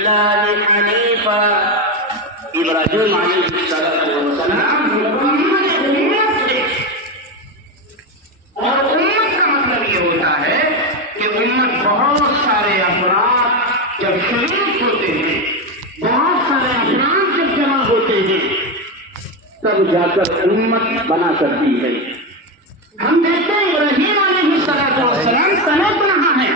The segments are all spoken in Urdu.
بالله حنيفا. ابراہیم علیہ السلام اور امت کا مطلب یہ ہوتا ہے کہ امت بہت سارے افراد جب شریک ہوتے ہیں، بہت سارے افراد جب جمع ہوتے ہیں، تب جا کر امت بنا کرتی ہے. ہم دیکھتے ہیں ابراہیم علیہ السلام سمجھ رہا ہے،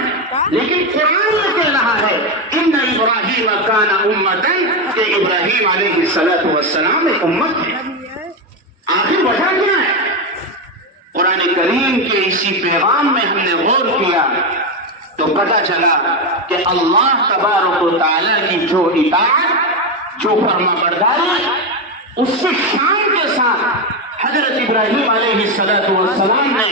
لیکن قرآن یہ کہہ رہا ہے ان ابراہیم کان امتاً، کہ ابراہیم علیہ السلام ایک امت ہے. آخر وجہ کیا ہے؟ قرآن کریم کے اسی پیغام میں ہم نے غور کیا تو پتہ چلا کہ اللہ تبارک و تعالیٰ کی جو اطاعت، جو فرما برداری، اس سے شان کے ساتھ حضرت ابراہیم علیہ السلام نے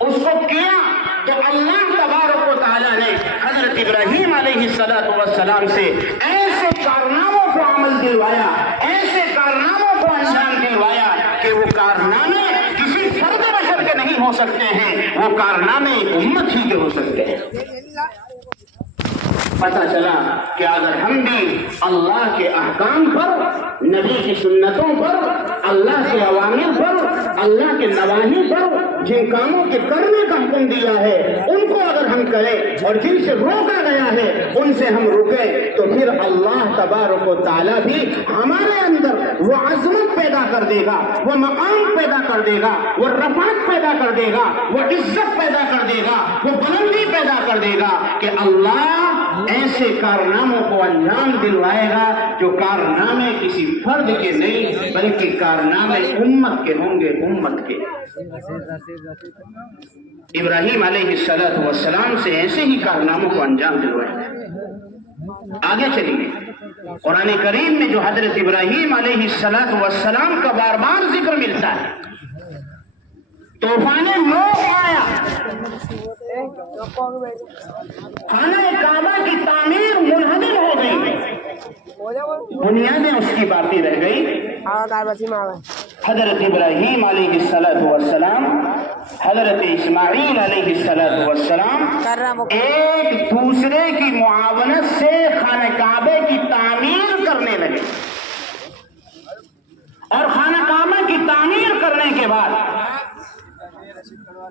اس کو کیا، تو اللہ تبارک و تعالیٰ نے حضرت ابراہیم علیہ السلام سے ایسے کارناموں کو عمل دلوایا، ایسے کارناموں کو انجام دلوایا کہ وہ کارنامے کسی فرد بشر کے نہیں ہو سکتے ہیں، وہ کارنامے امت ہی کے ہو سکتے ہیں. پتہ چلا کہ اگر ہم بھی اللہ کے احکام پر، نبی کی سنتوں پر، اللہ کے اوامر پر، اللہ کے نواہی پر، جن کاموں کے کرنے کا حکم دیا ہے ان کو اگر ہم کریں اور جن سے روکا گیا ہے ان سے ہم رکیں، تو پھر اللہ تبارک و تعالیٰ بھی ہمارے اندر وہ عظمت پیدا کر دے گا، وہ مقام پیدا کر دے گا، وہ رفعت پیدا کر دے گا، وہ عزت پیدا کر دے گا، وہ بلندی پیدا کر دے گا کہ اللہ ایسے کارناموں کو انجام دلوائے گا جو کارنامے کسی فرد کے نہیں بلکہ کارنامے امت کے ہوں گے، امت کے. ابراہیم علیہ السلام سے ایسے ہی کارناموں کو انجام دلوائے. آگے چلیے، قرآن کریم میں جو حضرت ابراہیم علیہ السلام کا بار بار ذکر ملتا ہے، طوفان نوح آیا، خانہ کعبہ کی تعمیر منہدم ہو گئی، بنیادیں اس کی باقی رہ گئی. حضرت ابراہیم علیہ السلام، حضرت اسماعیل علیہ السلام ایک دوسرے کی معاونت سے خانہ کعبے کی تعمیر کرنے لگے، اور خانہ کعبہ کی تعمیر کرنے کے بعد،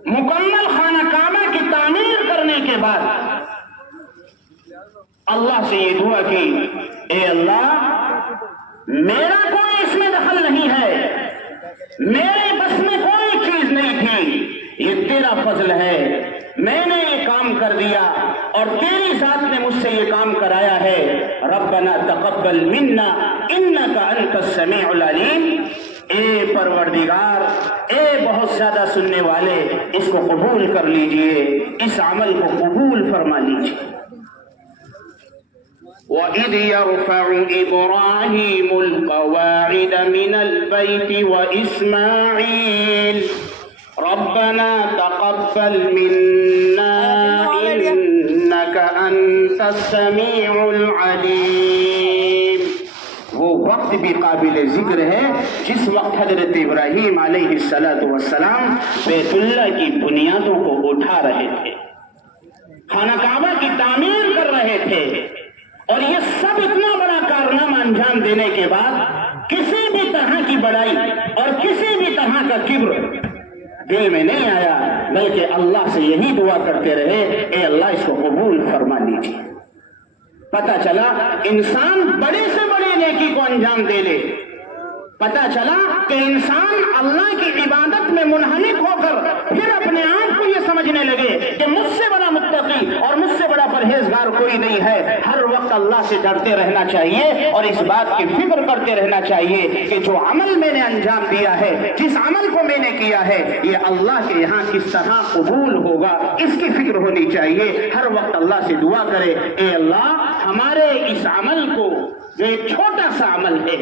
مکمل خانہ کعبہ کی تعمیر کرنے کے بعد اللہ سے یہ دعا کی، اے اللہ میرا کوئی اس میں دخل نہیں ہے، میرے بس میں کوئی چیز نہیں تھی، یہ تیرا فضل ہے، میں نے یہ کام کر دیا اور تیری ذات نے مجھ سے یہ کام کرایا ہے. ربنا تقبل منا انک انت السمیع العلیم. اے پروردگار، اے بہت زیادہ سننے والے، اس کو قبول کر لیجئے، اس عمل کو قبول فرما لیجئے. وَإِذْ يَرْفَعُ إِبْرَاهِيمُ الْقَوَاعِدَ مِنَ الْبَيْتِ وَإِسْمَاعِيلُ رَبَّنَا تَقَبَّلْ مِنَّا إِنَّكَ أَنْتَ السَّمِيعُ الْعَلِيمُ. وہ وقت بھی قابل ذکر ہے جس وقت حضرت ابراہیم علیہ السلام بیت اللہ کی بنیادوں کو اٹھا رہے تھے، خانہ کعبہ کی تعمیر کر رہے تھے، اور یہ سب اتنا بڑا کارنامہ انجام دینے کے بعد کسی بھی طرح کی بڑائی اور کسی بھی طرح کا کبر دل میں نہیں آیا، بلکہ اللہ سے یہی دعا کرتے رہے، اے اللہ اس کو قبول فرما لیجیے. پتہ چلا انسان بڑے سے بڑی نیکی کو انجام دے لے، پتہ چلا کہ انسان اللہ کی عبادت میں منہمک ہو کر پھر اپنے آپ کو یہ سمجھنے لگے کہ مجھ سے بڑا متقی اور مجھ سے بڑا پرہیزگار کوئی نہیں ہے. ہر وقت اللہ سے ڈرتے رہنا چاہیے اور اس بات کی فکر کرتے رہنا چاہیے کہ جو عمل میں نے انجام دیا ہے، جس عمل کو میں نے کیا ہے، یہ اللہ کے یہاں کس طرح قبول ہوگا، اس کی فکر ہونی چاہیے. ہر وقت اللہ سے دعا کرے، اے اللہ ہمارے اس عمل کو، جو ایک چھوٹا سا عمل ہے،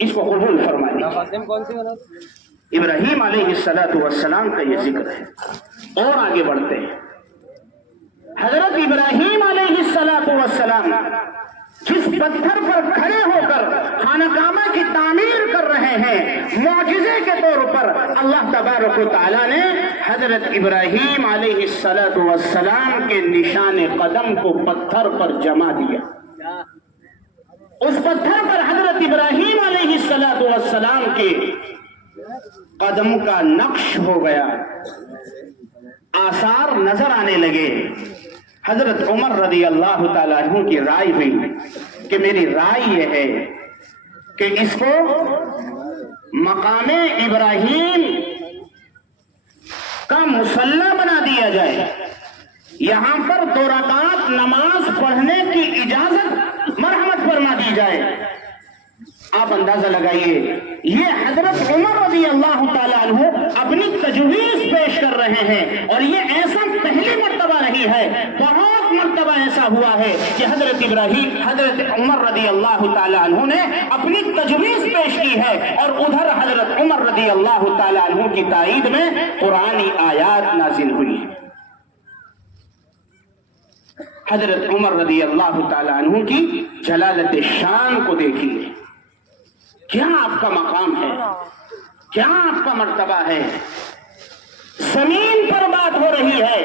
اس کو قبول فرما لیجیے. ابراہیم علیہ السلام کا یہ ذکر ہے. اور آگے بڑھتے ہیں. حضرت ابراہیم علیہ السلام جس پتھر پر کھڑے ہو کر خانہ کعبہ کی تعمیر کر رہے ہیں، معجزے کے طور پر اللہ تبارک و تعالیٰ نے حضرت ابراہیم علیہ السلام کے نشان قدم کو پتھر پر جما دیا. اس پتھر پر حضرت ابراہیم علیہ السلام کے قدم کا نقش ہو گیا، آثار نظر آنے لگے۔ حضرت عمر رضی اللہ تعالیٰ عنہ کی رائے ہوئی کہ میری رائے یہ ہے کہ اس کو مقام ابراہیم کا مصلی بنا دیا جائے، یہاں پر 2 رکعت نماز پڑھنے کی اجازت مرحمت فرما دی جائے۔ آپ اندازہ لگائیے، یہ حضرت عمر رضی اللہ تعالیٰ عنہ اپنی تجویز پیش کر رہے ہیں، اور یہ ایسا پہلی مرتبہ نہیں ہے، بہت مرتبہ ایسا ہوا ہے کہ حضرت عمر رضی اللہ تعالیٰ عنہ نے اپنی تجویز پیش کی ہے، اور ادھر حضرت عمر رضی اللہ تعالیٰ عنہ کی تائید میں قرآنی آیات نازل ہوئی۔ حضرت عمر رضی اللہ تعالیٰ عنہ کی جلالت شان کو دیکھیے، کیا آپ کا مقام ہے، کیا آپ کا مرتبہ ہے۔ زمین پر بات ہو رہی ہے،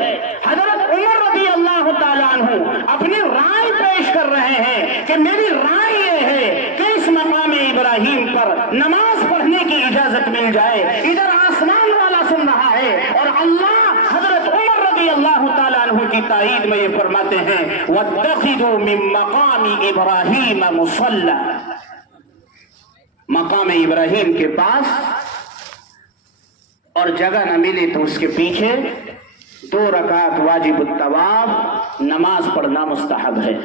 حضرت عمر رضی اللہ تعالیٰ عنہ اپنی رائے پیش کر رہے ہیں کہ میری رائے یہ ہے کہ اس مقام ابراہیم پر نماز پڑھنے کی اجازت مل جائے۔ ادھر آسمان والا سن رہا ہے، اور اللہ حضرت عمر رضی اللہ تعالیٰ عنہ کی تائید میں یہ فرماتے ہیں وَاتَّخِذُوا مِن مَّقَامِ إِبْرَاهِيمَ مُصَلًّى، مقام ابراہیم کے پاس اور جگہ نہ ملے تو اس کے پیچھے 2 رکعت واجب الطواف نماز پڑھنا مستحب ہے۔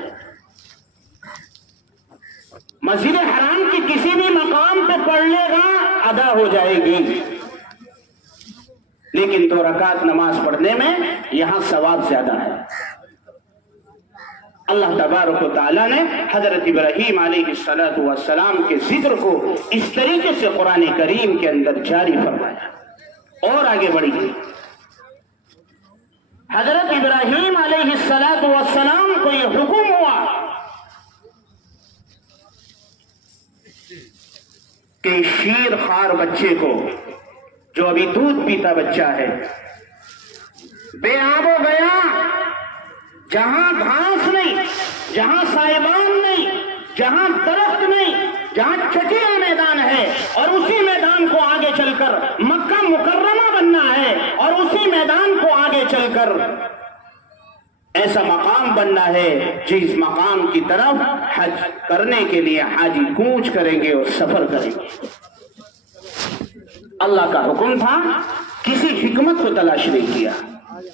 مسجد حرام کی کسی بھی مقام پہ پڑھ لے گا ادا ہو جائے گی، لیکن 2 رکعت نماز پڑھنے میں یہاں ثواب زیادہ ہے۔ اللہ تبارک و تعالیٰ نے حضرت ابراہیم علیہ السلام کے ذکر کو اس طریقے سے قرآن کریم کے اندر جاری فرمایا۔ اور آگے بڑھیے، حضرت ابراہیم علیہ السلام کو یہ حکم ہوا کہ شیر خوار بچے کو، جو ابھی دودھ پیتا بچہ ہے، بے آب و گیا، جہاں گھاس نہیں، جہاں سائبان نہیں، جہاں درخت نہیں، جہاں چٹیا میدان ہے، اور اسی میدان کو آگے چل کر مکہ مکرمہ بننا ہے، اور اسی میدان کو آگے چل کر ایسا مقام بننا ہے جس مقام کی طرف حج کرنے کے لیے حاجی کوچ کریں گے اور سفر کریں گے۔ اللہ کا حکم تھا، کسی حکمت کو تلاش نہیں کیا،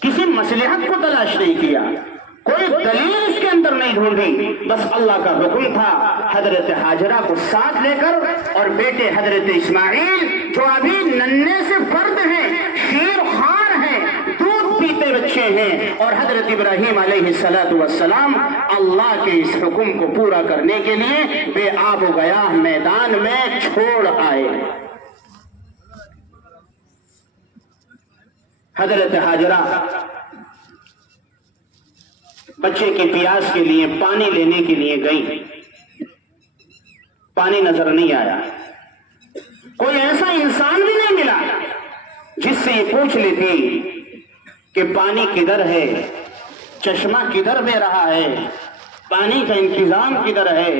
کسی مصلحت کو تلاش نہیں کیا، کوئی دلیل اس کے اندر نہیں ڈھونڈی، بس اللہ کا حکم تھا۔ حضرت حاجرہ کو ساتھ لے کر اور بیٹے حضرت اسماعیل جو ابھی ننھے سے فرد ہیں، شیر خوار ہیں، دودھ پیتے بچے ہیں، اور حضرت ابراہیم علیہ السلام اللہ کے اس حکم کو پورا کرنے کے لیے بے آب و گیاہ میدان میں چھوڑ آئے۔ حضرت حاجرہ بچے کی پیاس کے لیے پانی لینے کے لیے گئی، پانی نظر نہیں آیا، کوئی ایسا انسان بھی نہیں ملا جس سے یہ پوچھ لیتی کہ پانی کدھر ہے، چشمہ کدھر دے رہا ہے، پانی کا انتظام کدھر ہے۔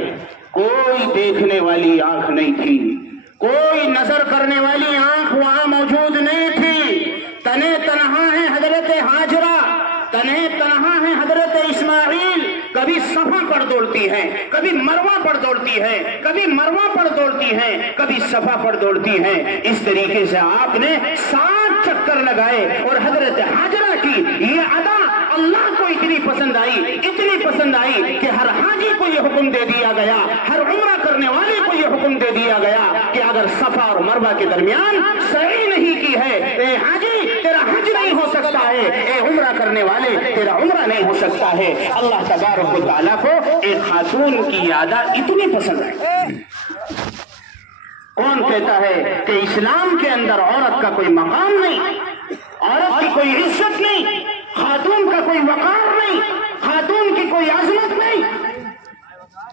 کوئی دیکھنے والی آنکھ نہیں تھی، کوئی نظر کرنے والی آنکھ وہاں موجود نہیں تھی۔ تنے تنہا ہے حضرت حاجرہ، تنے تنہا ہے حضرت اسماعیل، کبھی صفا پر دوڑتی ہیں، کبھی مروہ پر دوڑتی ہیں، کبھی مروہ پر دوڑتی ہیں، کبھی صفا پر دوڑتی ہیں۔ اس طریقے سے آپ نے 7 چکر لگائے، اور حضرت حاجرہ کی یہ ادا اللہ کو اتنی پسند آئی کہ ہر حاجی کو یہ حکم دے دیا گیا، ہر عمرہ کرنے والے کو یہ حکم دے دیا گیا کہ اگر صفا اور مروہ کے درمیان سعی نہیں کی ہے، اے حاجی تیرا حج نہیں ہو سکتا ہے، اے عمرہ کرنے والے تیرا عمرہ نہیں ہو سکتا ہے۔ اللہ تبارک و تعالیٰ کو ایک خاتون کی ادا اتنی پسند آئی۔ کون کہتا ہے کہ اسلام کے اندر عورت کا کوئی مقام نہیں، عورت کی کوئی عزت نہیں، خاتون کا کوئی وقار نہیں، خاتون کی کوئی عظمت نہیں؟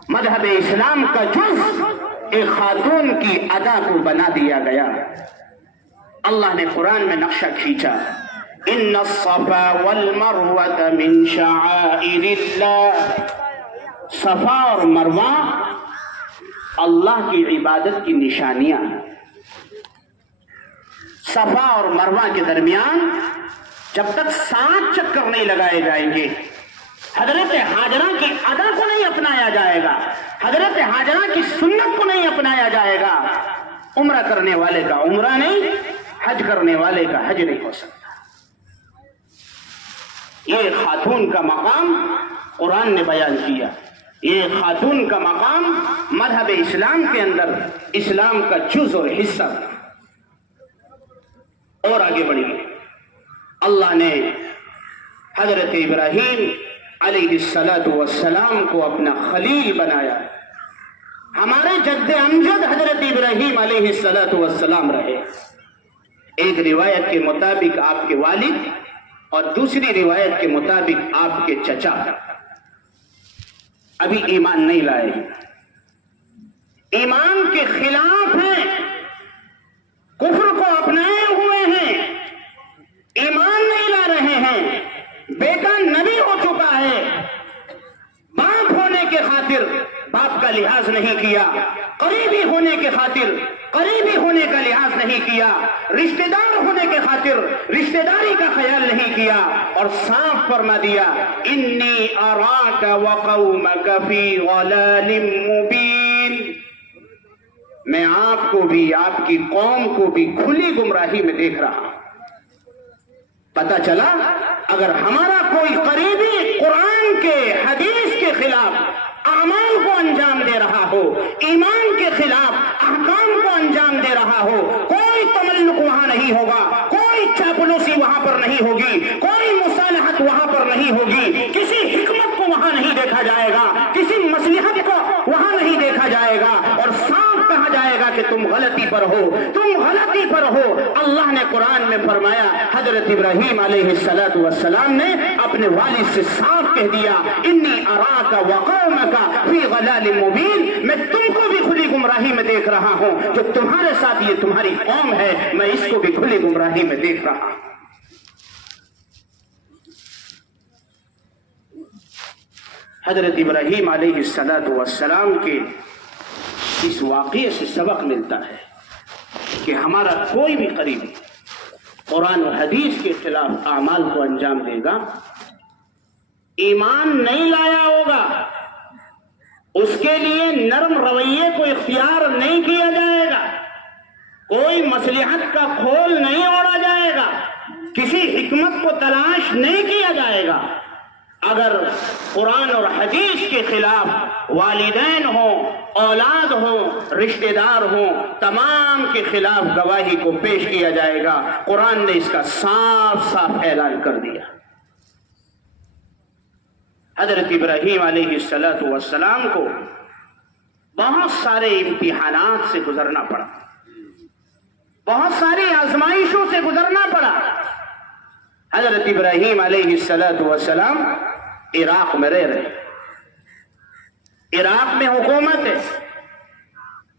مذہب اسلام کا جز ایک خاتون کی ادا کو بنا دیا گیا۔ اللہ نے قرآن میں نقشہ کھینچا، ان الصفا والمروة من شعائر اللہ صفا اور مروہ اللہ کی عبادت کی نشانیاں ہیں۔ صفا اور مروہ کے درمیان جب تک 7 چکر نہیں لگائے جائیں گے، حضرت ہاجرہ کی ادا کو نہیں اپنایا جائے گا، حضرت ہاجرہ کی سنت کو نہیں اپنایا جائے گا، عمرہ کرنے والے کا عمرہ نہیں، حج کرنے والے کا حج نہیں ہو سکتا۔ یہ خاتون کا مقام قرآن نے بیان کیا، یہ خاتون کا مقام مذہب اسلام کے اندر اسلام کا جز اور حصہ۔ اور آگے بڑھیے، اللہ نے حضرت ابراہیم علیہ السلام کو اپنا خلیل بنایا۔ ہمارے جد امجد حضرت ابراہیم علیہ السلام رہے۔ ایک روایت کے مطابق آپ کے والد اور دوسری روایت کے مطابق آپ کے چچا ابھی ایمان نہیں لائے، ایمان کے خلاف ہیں، کفر کو اپنائے ہوئے ہیں، ایمان نہیں لا رہے ہیں۔ بیٹا نبی ہو چکا ہے، باپ ہونے کے خاطر باپ کا لحاظ نہیں کیا، قریبی ہونے کے خاطر قریبی ہونے کا لحاظ نہیں کیا، رشتہ دار ہونے کے خاطر رشتہ داری کا خیال نہیں کیا، اور صاف فرما دیا انی اراک وقومک فی ضلال مبین، میں آپ کو بھی آپ کی قوم کو بھی کھلی گمراہی میں دیکھ رہا ہوں۔ پتہ چلا اگر ہمارا کوئی قریبی قرآن کے حدیث کے خلاف اعمال کو انجام دے رہا ہو، ایمان کے خلاف احکام کو انجام دے رہا ہو، کوئی تملق وہاں نہیں ہوگا، کوئی چاپلوسی وہاں پر نہیں ہوگی، کوئی مصالحت وہاں پر نہیں ہوگی، کسی حکمت کو وہاں نہیں دیکھا جائے گا، کسی مصلحت کو وہاں نہیں دیکھا جائے گا، اور صاف کہا جائے گا کہ تم غلطی پر ہو، تم غلطی پر ہو۔ اللہ نے قرآن میں فرمایا، حضرت ابراہیم علیہ السلام نے اپنے والد سے صاف کہہ دیا انی اراک وقومک فی ضلال مبین، میں تم کو بھی کھلی گمراہی میں دیکھ رہا ہوں، جو تمہارے ساتھ یہ تمہاری قوم ہے میں اس کو بھی کھلی گمراہی میں دیکھ رہا ہوں۔ حضرت ابراہیم علیہ السلام کے اس واقعے سے سبق ملتا ہے کہ ہمارا کوئی بھی قریبی قرآن و حدیث کے خلاف اعمال کو انجام دے گا، ایمان نہیں لایا ہوگا، اس کے لیے نرم رویے کو اختیار نہیں کیا جائے گا، کوئی مصلحت کا کھول نہیں اوڑا جائے گا، کسی حکمت کو تلاش نہیں کیا جائے گا۔ اگر قرآن اور حدیث کے خلاف والدین ہوں، اولاد ہوں، رشتہ دار ہوں، تمام کے خلاف گواہی کو پیش کیا جائے گا۔ قرآن نے اس کا صاف صاف اعلان کر دیا۔ حضرت ابراہیم علیہ السلام کو بہت سارے امتحانات سے گزرنا پڑا، بہت ساری آزمائشوں سے گزرنا پڑا۔ حضرت ابراہیم علیہ السلام عراق میں رہ رہے، عراق میں حکومت ہے،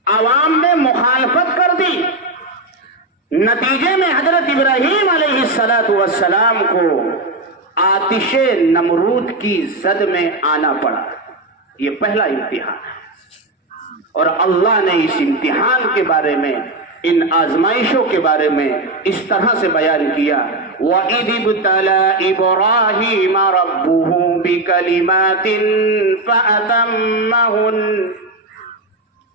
عوام نے مخالفت کر دی، نتیجے میں حضرت ابراہیم علیہ السلام کو آتش نمرود کی زد میں آنا پڑا۔ یہ پہلا امتحان ہے، اور اللہ نے اس امتحان کے بارے میں، ان آزمائشوں کے بارے میں اس طرح سے بیان کیا وَإِذِ ابْتَلَىٰ إِبْرَاهِيمَ رَبُّهُ بِكَلِمَاتٍ فَأَتَمَّهُنَّ،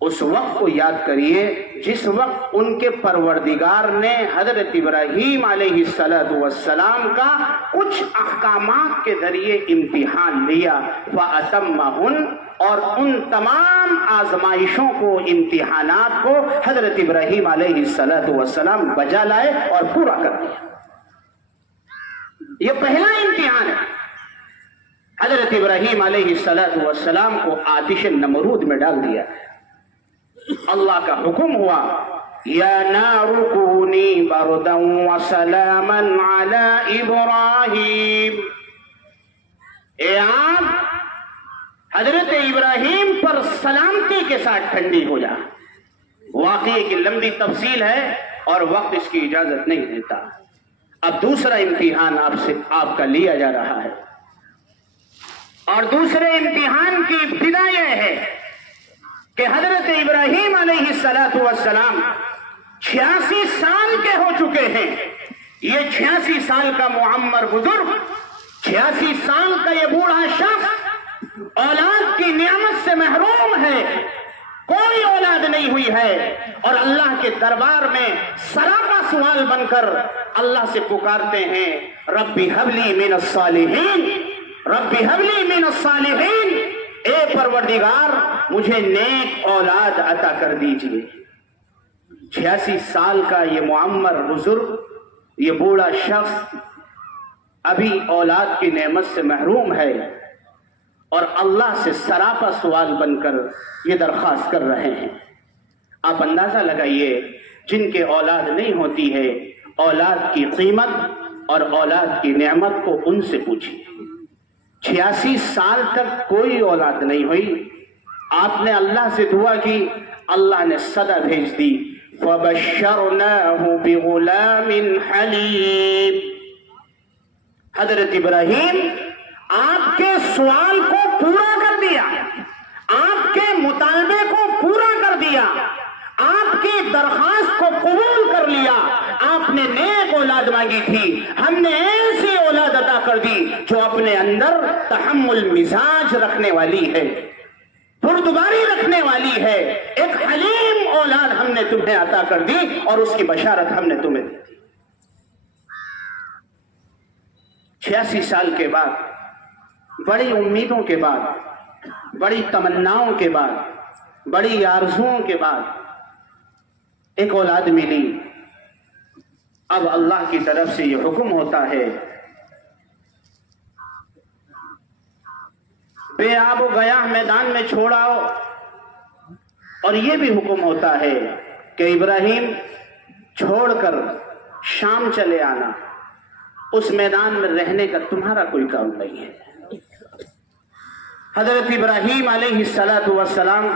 اس وقت کو یاد کریے جس وقت ان کے پروردگار نے حضرت ابراہیم علیہ السلام کا کچھ احکامات کے ذریعے امتحان لیا، فَأَتَمَّهُنَّ، اور ان تمام آزمائشوں کو، امتحانات کو حضرت ابراہیم علیہ السلام بجا لائے اور پورا کر دیا۔ یہ پہلا امتحان ہے۔ حضرت ابراہیم علیہ السلام کو آتش نمرود میں ڈال دیا۔ اللہ کا حکم ہوا یا نار کونی بردا وسلاما علی ابراہیم، اے آگ حضرت ابراہیم پر سلامتی کے ساتھ ٹھنڈی ہو جا۔ واقعے کی لمبی تفصیل ہے اور وقت اس کی اجازت نہیں دیتا۔ اب دوسرا امتحان آپ کا لیا جا رہا ہے۔ اور دوسرے امتحان کی ابتدا یہ ہے کہ حضرت ابراہیم علیہ السلام 86 سال کے ہو چکے ہیں. یہ 86 سال کا معمر بزرگ، 86 سال کا یہ بوڑھا شخص اولاد کی نعمت سے محروم ہے، کوئی اولاد نہیں ہوئی ہے، اور اللہ کے دربار میں سراپا سوال بن کر اللہ سے پکارتے ہیں ربی حبلی من الصالحین، ربی حبلی من الصالحین، اے پروردگار مجھے نیک اولاد عطا کر دیجئے. 86 سال کا یہ معمر بزرگ، یہ بوڑھا شخص ابھی اولاد کی نعمت سے محروم ہے اور اللہ سے سراپا سوال بن کر یہ درخواست کر رہے ہیں. آپ اندازہ لگائیے، جن کے اولاد نہیں ہوتی ہے اولاد کی قیمت اور اولاد کی نعمت کو ان سے پوچھیے. 86 سال تک کوئی اولاد نہیں ہوئی، آپ نے اللہ سے دعا کی، اللہ نے صدا بھیج دی فَبَشَّرْنَاهُ بِغُلَامٍ حَلِيمٍ. حضرت ابراہیم آپ کے سوال کو پورا کر دیا، آپ کے مطالبے کو پورا کر دیا، آپ کی درخواست کو قبول کر لیا. آپ نے نیک اولاد مانگی تھی، ہم نے ایسی اولاد عطا کر دی جو اپنے اندر تحمل مزاج رکھنے والی ہے، بردباری رکھنے والی ہے. ایک حلیم اولاد ہم نے تمہیں عطا کر دی اور اس کی بشارت ہم نے تمہیں دی. 86 سال کے بعد، بڑی امیدوں کے بعد، بڑی تمناؤں کے بعد، بڑی آرزوؤں کے بعد ایک اولاد ملی. اب اللہ کی طرف سے یہ حکم ہوتا ہے، بے آب و گیاہ میدان میں چھوڑاؤ. اور یہ بھی حکم ہوتا ہے کہ ابراہیم چھوڑ کر شام چلے آنا، اس میدان میں رہنے کا تمہارا کوئی کام نہیں ہے. حضرت ابراہیم علیہ السلام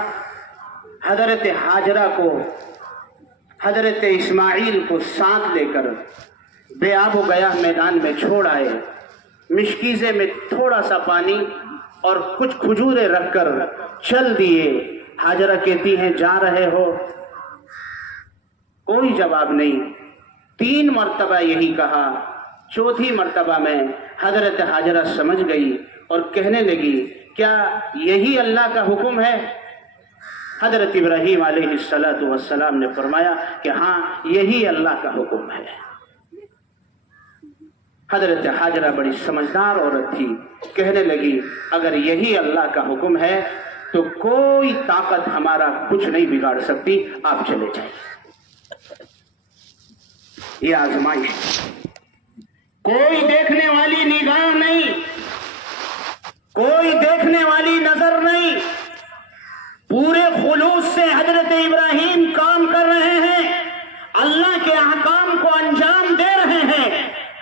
حضرت ہاجرہ کو، حضرت اسماعیل کو ساتھ لے کر بے آب و گیاہ میدان میں چھوڑ آئے. مشکیزے میں تھوڑا سا پانی اور کچھ کھجورے رکھ کر چل دیے. ہاجرہ کہتی ہیں جا رہے ہو؟ کوئی جواب نہیں. 3 مرتبہ یہی کہا. چوتھی مرتبہ میں حضرت ہاجرہ سمجھ گئی اور کہنے لگی کیا یہی اللہ کا حکم ہے؟ حضرت ابراہیم علیہ السلام نے فرمایا کہ ہاں یہی اللہ کا حکم ہے. حضرت ہاجرہ بڑی سمجھدار عورت تھی، کہنے لگی اگر یہی اللہ کا حکم ہے تو کوئی طاقت ہمارا کچھ نہیں بگاڑ سکتی، آپ چلے جائیں. یہ آزمائش، کوئی دیکھنے والی نگاہ نہیں، کوئی دیکھنے والی نظر نہیں، پورے خلوص سے حضرت ابراہیم کام کر رہے ہیں، اللہ کے احکام کو انجام دے رہے ہیں.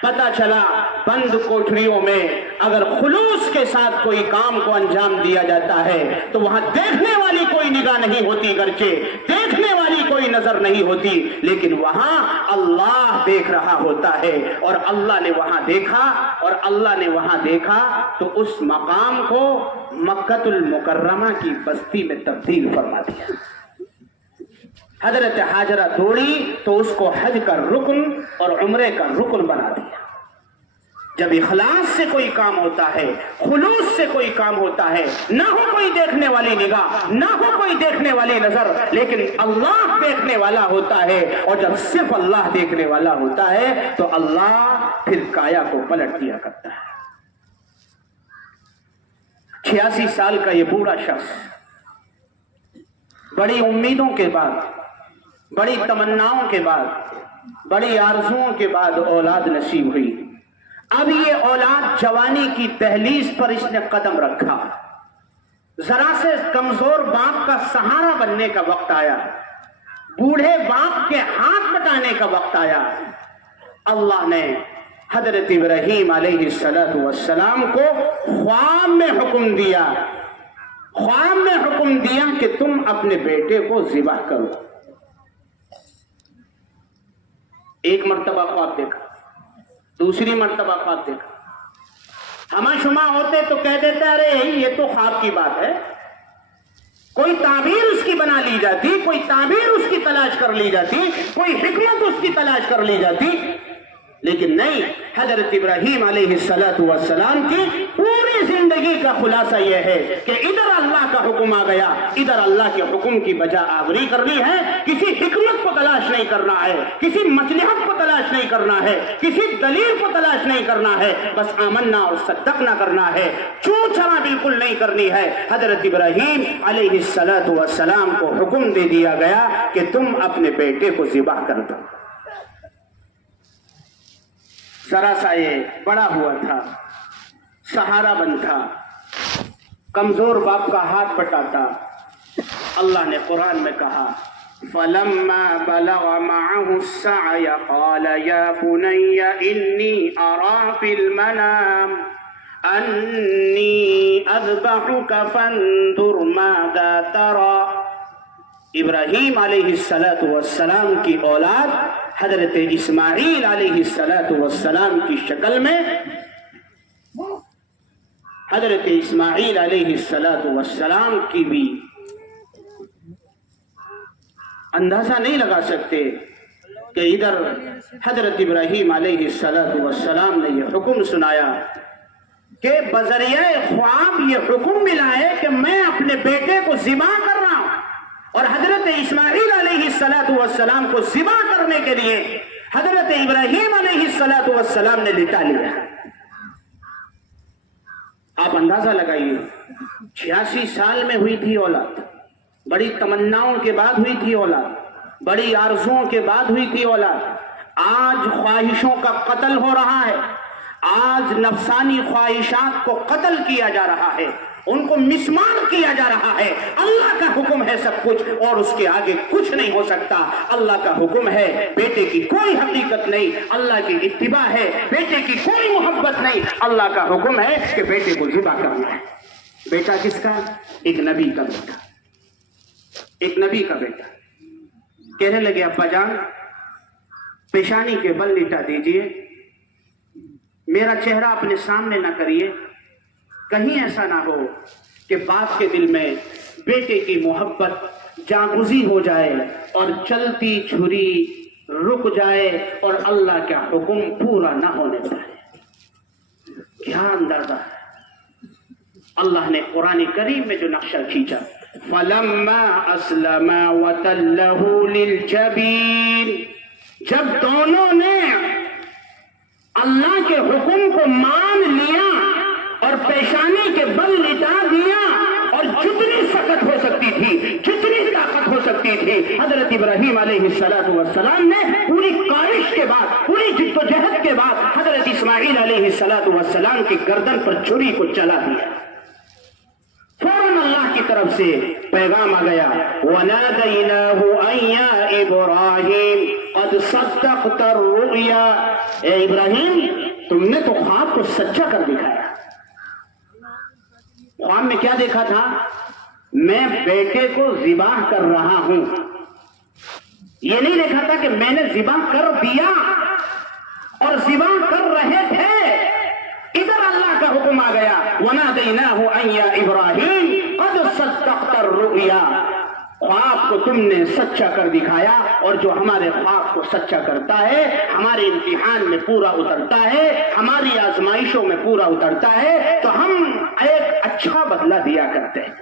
پتہ چلا بند کوٹھریوں میں اگر خلوص کے ساتھ کوئی کام کو انجام دیا جاتا ہے تو وہاں دیکھنے والی کوئی نگاہ نہیں ہوتی، گرچہ دیکھنے والی کوئی نظر نہیں ہوتی، لیکن وہاں اللہ دیکھ رہا ہوتا ہے. اور اللہ نے وہاں دیکھا، اور اللہ نے وہاں دیکھا تو اس مقام کو مکۃ المکرمہ کی بستی میں تبدیل فرما دیا. حضرت ہاجرہ دوڑی تو اس کو حج کا رکن اور عمرے کا رکن بنا دیا. جب اخلاص سے کوئی کام ہوتا ہے، خلوص سے کوئی کام ہوتا ہے، نہ ہو کوئی دیکھنے والی نگاہ، نہ ہو کوئی دیکھنے والی نظر، لیکن اللہ دیکھنے والا ہوتا ہے. اور جب صرف اللہ دیکھنے والا ہوتا ہے تو اللہ پھر کایا کو پلٹ دیا کرتا ہے. 86 سال کا یہ بوڑھا شخص بڑی امیدوں کے بعد، بڑی تمناؤں کے بعد، بڑی آرزوؤں کے بعد اولاد نصیب ہوئی. اب یہ اولاد جوانی کی دہلیز پر اس نے قدم رکھا. ذرا سے کمزور باپ کا سہارا بننے کا وقت آیا، بوڑھے باپ کے ہاتھ بٹانے کا وقت آیا. اللہ نے حضرت ابراہیم علیہ السلام کو خواب میں حکم دیا، خواب میں حکم دیا کہ تم اپنے بیٹے کو ذبح کرو. ایک مرتبہ خواب دیکھا، دوسری مرتبہ خواب دیکھا، ہما شما ہوتے تو کہہ دیتے ارے یہ تو خواب کی بات ہے، کوئی تعبیر اس کی بنا لی جاتی، کوئی تعبیر اس کی تلاش کر لی جاتی، کوئی حکمت اس کی تلاش کر لی جاتی، لیکن نہیں، حضرت ابراہیم علیہ السلام کی پوری زندگی کا خلاصہ یہ ہے کہ ادھر اللہ کا حکم آ گیا، ادھر اللہ کے حکم کی بجا آوری کرنی ہے، کسی حکمت کو تلاش نہیں کرنا ہے، کسی مصلحت کو تلاش نہیں کرنا ہے، کسی دلیل کو تلاش نہیں کرنا ہے، بس آمنا اور صدقنا کرنا ہے، چوں چرا بالکل نہیں کرنی ہے۔ حضرت ابراہیم علیہ السلام کو حکم دے دیا گیا کہ تم اپنے بیٹے کو ذبح کر دو۔ ذرا سا یہ بڑا ہوا تھا، سہارا بن تھا، کمزور باپ کا ہاتھ بٹاتا، اللہ نے قرآن میں کہا فَلَمَّا بَلَغَ مَعَهُ السَّعْيَ قَالَ يَا بُنَيَّ إِنِّي أَرَىٰ فِي الْمَنَامِ أَنِّي أَذْبَحُكَ فَانظُرْ مَاذَا تَرَىٰ۔ ابراہیم علیہ السلام کی اولاد حضرت اسماعیل علیہ السلام کی شکل میں حضرت اسماعیل علیہ السلام کی بھی اندازہ نہیں لگا سکتے کہ ادھر حضرت ابراہیم علیہ السلام نے یہ حکم سنایا کہ بذریعہ خواب یہ حکم ملا ہے کہ میں اپنے بیٹے کو ذبح کر رہا ہوں، اور حضرت اسماعیل علیہ السلام کو ذبح کرنے کے لیے حضرت ابراہیم علیہ السلام نے لٹا لیا۔ آپ اندازہ لگائیے، 86 سال میں ہوئی تھی اولاد، بڑی تمناؤں کے بعد ہوئی تھی اولاد، بڑی آرزوؤں کے بعد ہوئی تھی اولاد، آج خواہشوں کا قتل ہو رہا ہے، آج نفسانی خواہشات کو قتل کیا جا رہا ہے، ان کو مسمار کیا جا رہا ہے۔ اللہ کا حکم ہے سب کچھ، اور اس کے آگے کچھ نہیں ہو سکتا۔ اللہ کا حکم ہے، بیٹے کی کوئی حقیقت نہیں، اللہ کی اتباع ہے، بیٹے کی کوئی محبت نہیں، اللہ کا حکم ہے کہ بیٹے کو ذبح کرنا ہے۔ بیٹا کس کا؟ ایک نبی کا بیٹا، ایک نبی کا بیٹا۔ کہنے لگے ابا جان پیشانی کے بل لٹا دیجئے، میرا چہرہ اپنے سامنے نہ کریے، کہیں ایسا نہ ہو کہ باپ کے دل میں بیٹے کی محبت جاگزی ہو جائے اور چلتی چھری رک جائے اور اللہ کا حکم پورا نہ ہونے پائے۔ کیا اندازہ ہے اللہ نے قرآن کریم میں جو نقشہ کھینچا، فَلَمَّا أَسْلَمَا وَتَلَّهُ لِلْجَبِينِ، جب دونوں نے اللہ کے حکم کو مان لیا اور پیشانی کے بل لٹا دیا، اور جتنی سخت ہو سکتی تھی، جتنی طاقت ہو سکتی تھی، حضرت ابراہیم علیہ السلام نے پوری کاوش کے بعد، پوری جد و جہد کے بعد حضرت اسماعیل علیہ السلام کی گردن پر چھری کو چلا دیا۔ فوراً اللہ کی طرف سے پیغام آ گیا، وَنَادَيْنَاهُ أَن يَا إِبْرَاهِيمُ قَدْ صَدَّقْتَ الرُّؤْيَا، اے ابراہیم تم نے تو خواب کو سچا کر دکھایا۔ خواب میں کیا دیکھا تھا؟ میں بیٹے کو ذبح کر رہا ہوں، یہ نہیں دیکھا تھا کہ میں نے ذبح کر دیا اور ذبح کر رہے تھے۔ ادھر اللہ کا حکم آ گیا، وَنَادَيْنَاهُ أَن يَا إِبْرَاهِيمُ قَدْ صَدَّقْتَ الرُّؤْيَا، خواب کو تم نے سچا کر دکھایا، اور جو ہمارے خواب کو سچا کرتا ہے ہمارے امتحان میں پورا اترتا ہے، ہماری آزمائشوں میں پورا اترتا ہے، تو ہم ایک اچھا بدلہ دیا کرتے ہیں۔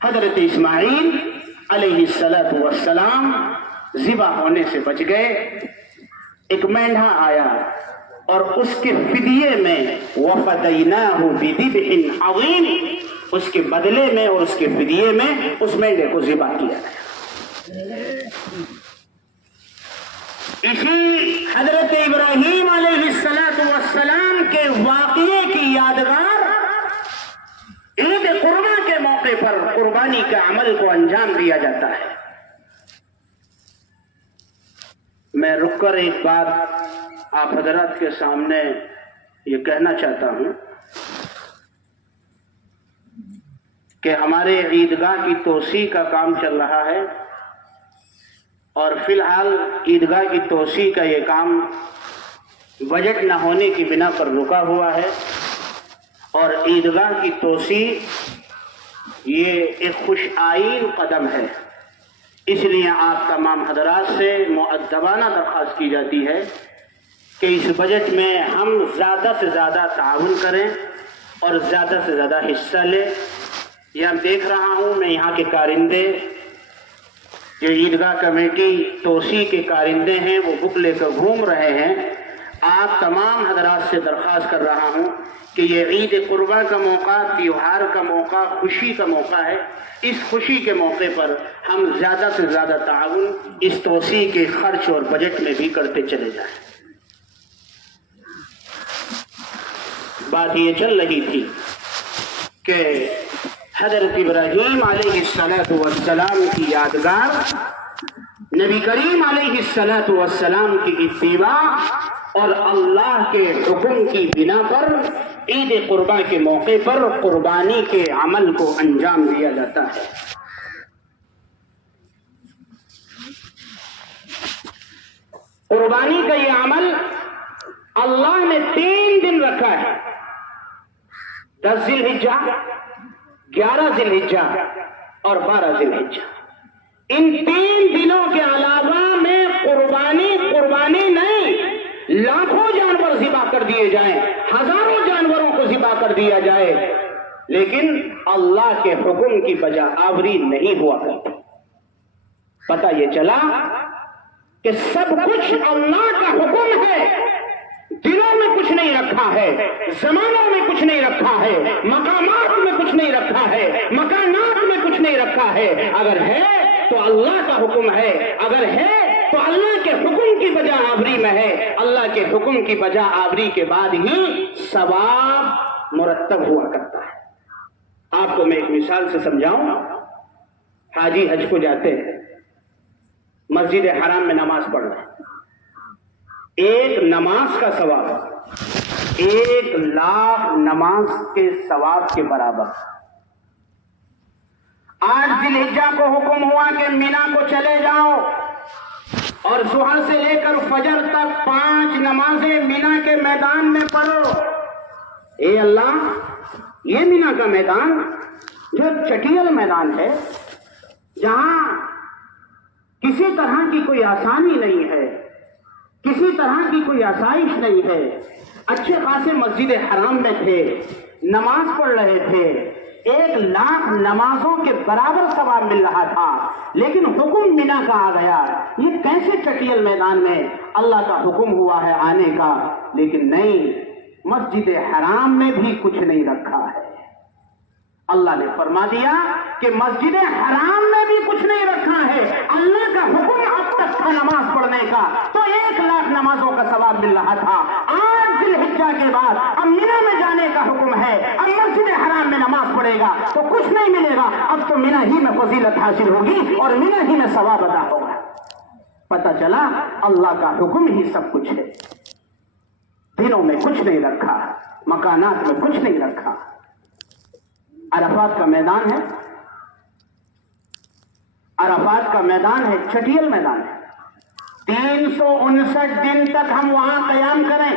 حضرت اسماعیل علیہ السلام ذبح ہونے سے بچ گئے۔ ایک مینڈھا آیا اور اس کے فدیے میں وَفَدَيْنَاهُ بِذِبْحٍ عَظِيمٍ، اس کے بدلے میں اور اس کے فدیے میں اس مینڈے کو ذبح کیا گیا۔ اسی حضرت ابراہیم علیہ السلام کے واقعے کی یادگار عید قربہ کے موقع پر قربانی کے عمل کو انجام دیا جاتا ہے۔ میں رک کر ایک بات آپ حضرات کے سامنے یہ کہنا چاہتا ہوں کہ ہمارے عیدگاہ کی توسیع کا کام چل رہا ہے، اور فی الحال عیدگاہ کی توسیع کا یہ کام بجٹ نہ ہونے کی بنا پر رکا ہوا ہے، اور عیدگاہ کی توسیع یہ ایک خوش آئین قدم ہے۔ اس لیے آپ تمام حضرات سے مؤدبانہ درخواست کی جاتی ہے کہ اس بجٹ میں ہم زیادہ سے زیادہ تعاون کریں اور زیادہ سے زیادہ حصہ لیں۔ یہ دیکھ رہا ہوں میں یہاں کے کارندے، جو عیدگاہ کمیٹی توسیع کے کارندے ہیں، وہ بک لے کر گھوم رہے ہیں۔ آپ تمام حضرات سے درخواست کر رہا ہوں کہ یہ عید قربان کا موقع، تیوہار کا موقع، خوشی کا موقع ہے۔ اس خوشی کے موقع پر ہم زیادہ سے زیادہ تعاون اس توسیع کے خرچ اور بجٹ میں بھی کرتے چلے جائیں۔ بات یہ چل رہی تھی کہ حضرت ابراہیم علیہ السلام کی یادگار، نبی کریم علیہ السلام کی اتباع اور اللہ کے حکم کی بنا پر عید قربان کے موقع پر قربانی کے عمل کو انجام دیا جاتا ہے۔ قربانی کا یہ عمل اللہ نے 3 دن رکھا ہے، 10 ذی الحجہ، 11 ذی الحجہ اور 12 ذی الحجہ۔ ان 3 دنوں کے علاوہ میں قربانی نہیں، لاکھوں جانور ذبح کر دیے جائیں، ہزاروں جانوروں کو ذبح کر دیا جائے، لیکن اللہ کے حکم کی بجا آوری نہیں ہوا کرتی۔ پتہ یہ چلا کہ سب کچھ اللہ کا حکم ہے، دلوں میں کچھ نہیں رکھا ہے، زمانوں میں کچھ نہیں رکھا ہے، مقامات میں کچھ نہیں رکھا ہے، مکانات میں کچھ نہیں رکھا ہے۔ اگر ہے تو اللہ کا حکم ہے، اگر ہے تو اللہ کے حکم کی بجا آوری میں ہے۔ اللہ کے حکم کی بجا آوری کے بعد ہی ثواب مرتب ہوا کرتا ہے۔ آپ کو میں ایک مثال سے سمجھاؤں۔ حاجی حج کو جاتے ہیں، مسجد حرام میں نماز پڑھ رہے ہیں، ایک نماز کا ثواب 1,00,000 نماز کے ثواب کے برابر۔ 8 ذی الحجہ کو حکم ہوا کہ مینا کو چلے جاؤ اور ظہر سے لے کر فجر تک 5 نمازیں مینا کے میدان میں پڑھو۔ اے اللہ، یہ مینا کا میدان جو چٹیل میدان ہے، جہاں کسی طرح کی کوئی آسانی نہیں ہے، کسی طرح کی کوئی آسائش نہیں ہے، اچھے خاصے مسجد حرام میں تھے، نماز پڑھ رہے تھے، 1,00,000 نمازوں کے برابر ثواب مل رہا تھا، لیکن حکم مینا کا آ گیا۔ یہ کیسے چٹیل میدان میں اللہ کا حکم ہوا ہے آنے کا، لیکن نہیں، مسجد حرام میں بھی کچھ نہیں رکھا ہے۔ اللہ نے فرما دیا کہ مسجد حرام میں بھی کچھ نہیں رکھا ہے۔ اللہ کا حکم اب تک تھا نماز پڑھنے کا، تو 1,00,000 نمازوں کا ثواب مل رہا تھا۔ 8 ذی الحجہ کے بعد اب مینا میں جانے کا حکم ہے، اب مسجد حرام میں نماز پڑھے گا تو کچھ نہیں ملے گا، اب تو مینا ہی میں فضیلت حاصل ہوگی اور مینا ہی میں ثواب ادا ہوگا۔ پتہ چلا اللہ کا حکم ہی سب کچھ ہے۔ دنوں میں کچھ نہیں رکھا، مکانات میں کچھ نہیں رکھا۔ عرفات کا میدان ہے، عرفات کا میدان ہے، چٹیل میدان ہے۔ 359 دن تک ہم وہاں قیام کریں،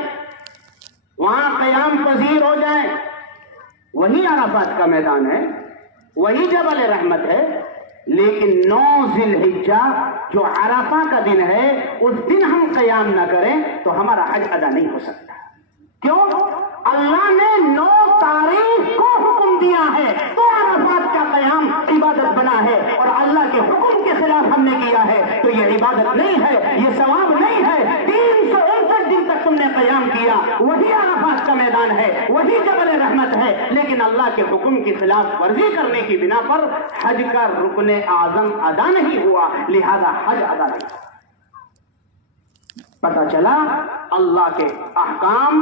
وہاں قیام پذیر ہو جائیں، وہی عرفات کا میدان ہے، وہی جبل رحمت ہے، لیکن 9 ذی الحجہ جو عرفہ کا دن ہے، اس دن ہم قیام نہ کریں تو ہمارا حج ادا نہیں ہو سکتا۔ کیوں؟ اللہ نے 9 تاریخ کو حکم دیا ہے تو عرفات کا قیام عبادت بنا ہے، اور اللہ کے حکم کے خلاف ہم نے کیا ہے تو یہ عبادت نہیں ہے، یہ ثواب نہیں ہے۔ 359 دن تک تم نے قیام کیا، وہی عرفات کا میدان ہے، وہی جبل رحمت ہے، لیکن اللہ کے حکم کی خلاف ورزی کرنے کی بنا پر حج کا رکن اعظم ادا نہیں ہوا، لہذا حج ادا نہیں ہوا۔ پتہ چلا اللہ کے احکام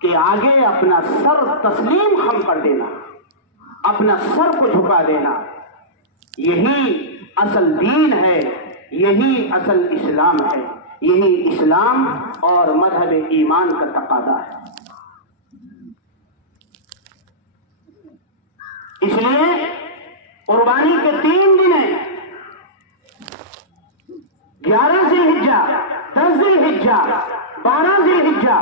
کے آگے اپنا سر تسلیم خم کر دینا، اپنا سر کو جھکا دینا، یہی اصل دین ہے، یہی اصل اسلام ہے، یہی اسلام اور مذہب ایمان کا تقاضا ہے۔ اس لیے قربانی کے 3 دن ہیں، 11 ذی الحجہ، 10 ذی الحجہ، 12 ذوالحجہ،